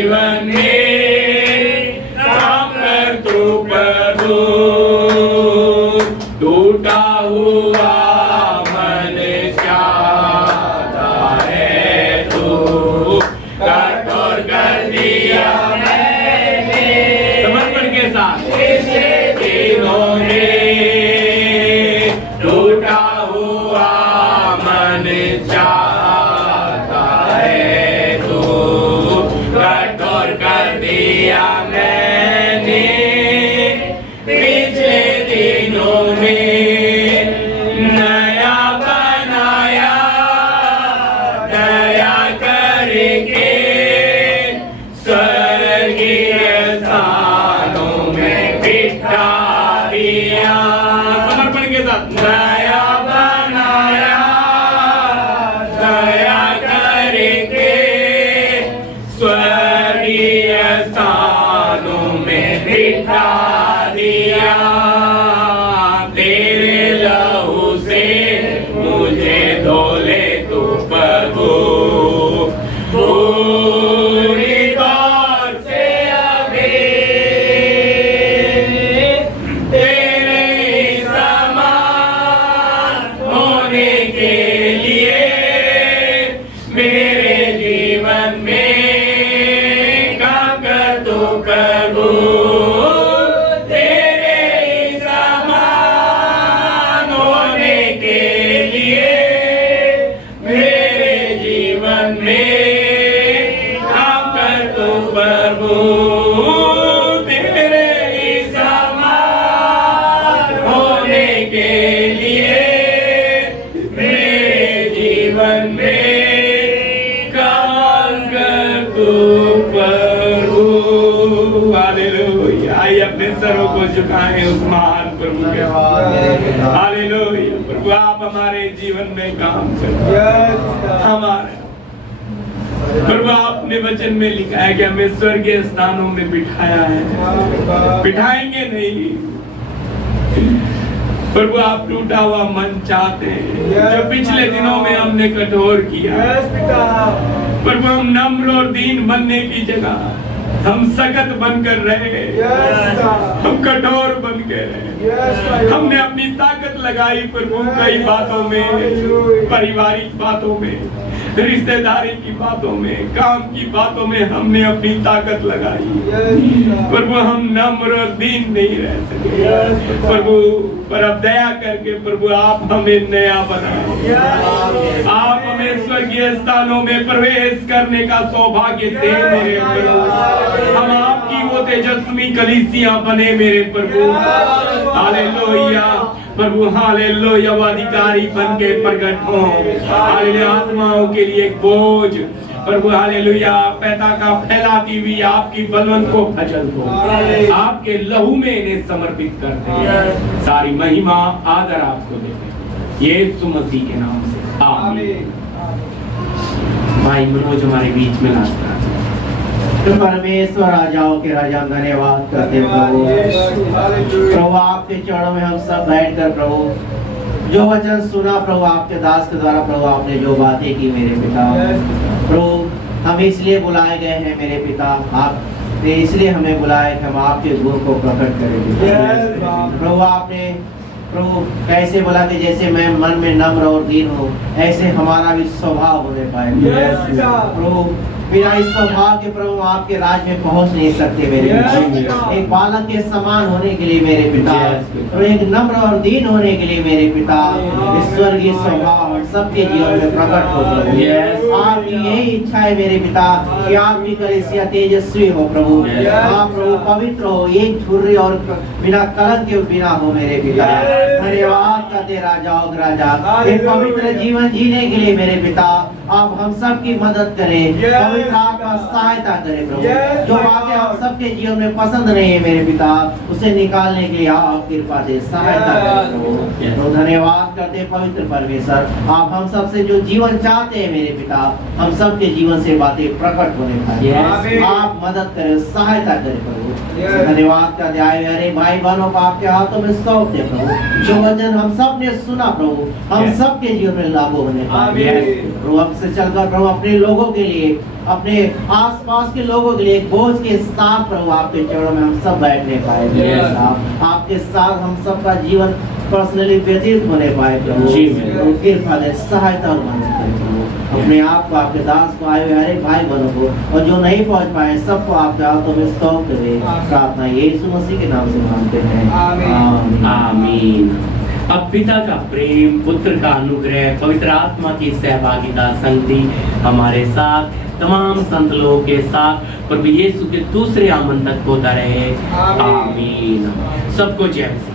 जीवन में काम कर तू प्रभु, टूटा हुआ मन चाहता है तू, कठोर कर दिया मैंने समर्पण के साथ दिनों में, टूटा हुआ मन चाहता है तू, कठोर कर दिया मैंने पिछले दिनों में, नया बनाया दया करके स्वर्गीय स्थानों में बिठा दिया समर्पण के साथ, नया बनाया दया करके स्वर्गीय स्थानों में बिठा दिया, तेरे लहू से मुझे धो ले तू प्रभु, पूरी तौर से अभी तेरे ही समान होने के लिए मेरे जीवन में काम कर तू प्रभु, तेरे ही समान होने के लिए मेरे जीवन में काम कर तू प्रभु, तेरे ही समान होने के लिए मेरे जीवन में काम कर तू प्रभु। हालेलुया। आइए अपने सरों को झुकाएं उस महान प्रभु के। हालेलुया। प्रभु आप हमारे जीवन में काम करें, हमारे प्रभु आपने वचन में लिखा है कि हमें स्वर्गीय स्थानों में बिठाया है, बिठाएंगे नहीं प्रभु, आप टूटा हुआ मन चाहते हैं जो पिछले दिनों में हमने कठोर किया प्रभु, हम नम्र और दीन बनने की जगह हम सख्त बनकर रहे, हम कठोर बन के रहे, हमने अपनी ताकत लगाई प्रभु कई बातों में, पारिवारिक बातों में, रिश्तेदारी की बातों में, काम की बातों में हमने अपनी ताकत लगाई प्रभु, हम नम्र और दीन नहीं रह सके प्रभु, पर अब दया करके प्रभु आप हमें नया बनाए, आप हमें स्वर्गीय स्थानों में प्रवेश करने का सौभाग्य दे मेरे प्रभु, हम आपकी वो तेजस्वी कलीसिया बने मेरे प्रभु। हालेलुया प्रभु, हालेलुया, वो अधिकारी बन के प्रकट हो, हालेलुया, आत्माओं के लिए एक बोझ प्रभु, हालेलुया, पैदा का फैलाती हुई आपकी बलवंत को भजन को आपके लहू में इन्हें समर्पित करते हैं, सारी महिमा आदर आपको देते हैं यीशु मसीह के नाम से आमीन। भाई मनोज हमारे बीच में नाचता है। तो परमेश्वर राजाओं के राजा धन्यवाद करते प्रभु, प्रभु आपके चरणों में हम सब बैठकर प्रभु जो वचन सुना प्रभु आपके दास के द्वारा प्रभु आपने जो बातें की मेरे पिता, प्रभु हम इसलिए बुलाए गए हैं मेरे पिता, आपने इसलिए हमें बुलाया कि हम आपके गुण को प्रकट करेंगे प्रभु। आपने प्रभु कैसे बोला कि जैसे मैं मन में नम्र और दीन हूँ ऐसे हमारा भी स्वभाव होने पाए प्रभु, बिना इस स्वभाव के प्रभु आपके राज में पहुंच नहीं सकते मेरे पिता, एक बालक के समान होने के लिए मेरे पिता, और एक नम्र और दीन होने के लिए मेरे पिता, स्वर्गीय स्वभाव सबके जीवन में प्रकट हो प्रभु। आपकी यही इच्छा है मेरे पिता कि आपकी कलीसिया तेजस्वी हो प्रभु, आप प्रभु पवित्र हो, एक झुर्री और बिना कलंक के बिना हो मेरे पिता। धन्यवाद करते राजाओं के राजा, एक पवित्र जीवन जीने के लिए मेरे पिता आप हम सब की मदद करें, पवित्र आपका सहायता करें प्रभु। जो बातें हम सबके जीवन में पसंद नहीं है मेरे पिता उसे निकालने के लिए आप कृपा दे, सहायता करें प्रभु। तो धन्यवाद करते पवित्र परमेश्वर, आप हम सब से जो जीवन चाहते हैं मेरे पिता, हम सबके जीवन से बातें प्रकट होने पाए, आप मदद करें, सहायता करें प्रभु। धन्यवाद करते आए अरे भाई बहनों को आपके हाथों में सौंपते प्रभु। जो वचन हम सब ने सुना प्रभु, हम सबके जीवन में लागू होने पाए प्रभु। हमसे चलकर प्रभु अपने लोगों के लिए, अपने आसपास के लोगों के लिए एक बोझ के साथ प्रभु आपके चरणों में हम सब बैठने पाए साहब। आपके साथ हम सबका जीवन पर्सनली व्यतीत होने पाए प्रभु। कृपा दे, सहायता और मदद करें प्रभु। अपने आप को, आपके दास को, आए हुए हर एक भाई बहनों को, और जो नहीं पहुंच पाए सबको आपके हाथों में सौंप दे। प्रार्थना यीशु मसीह के नाम से मांगते हैं, आमीन। आमीन। अब पिता का प्रेम, पुत्र का अनुग्रह, पवित्र आत्मा की सहभागिता, संगति हमारे साथ, तमाम संत लोगों के साथ प्रभु यीशु के दूसरे आगमन तक होता रहे। आमीन। सबको जय मसीह।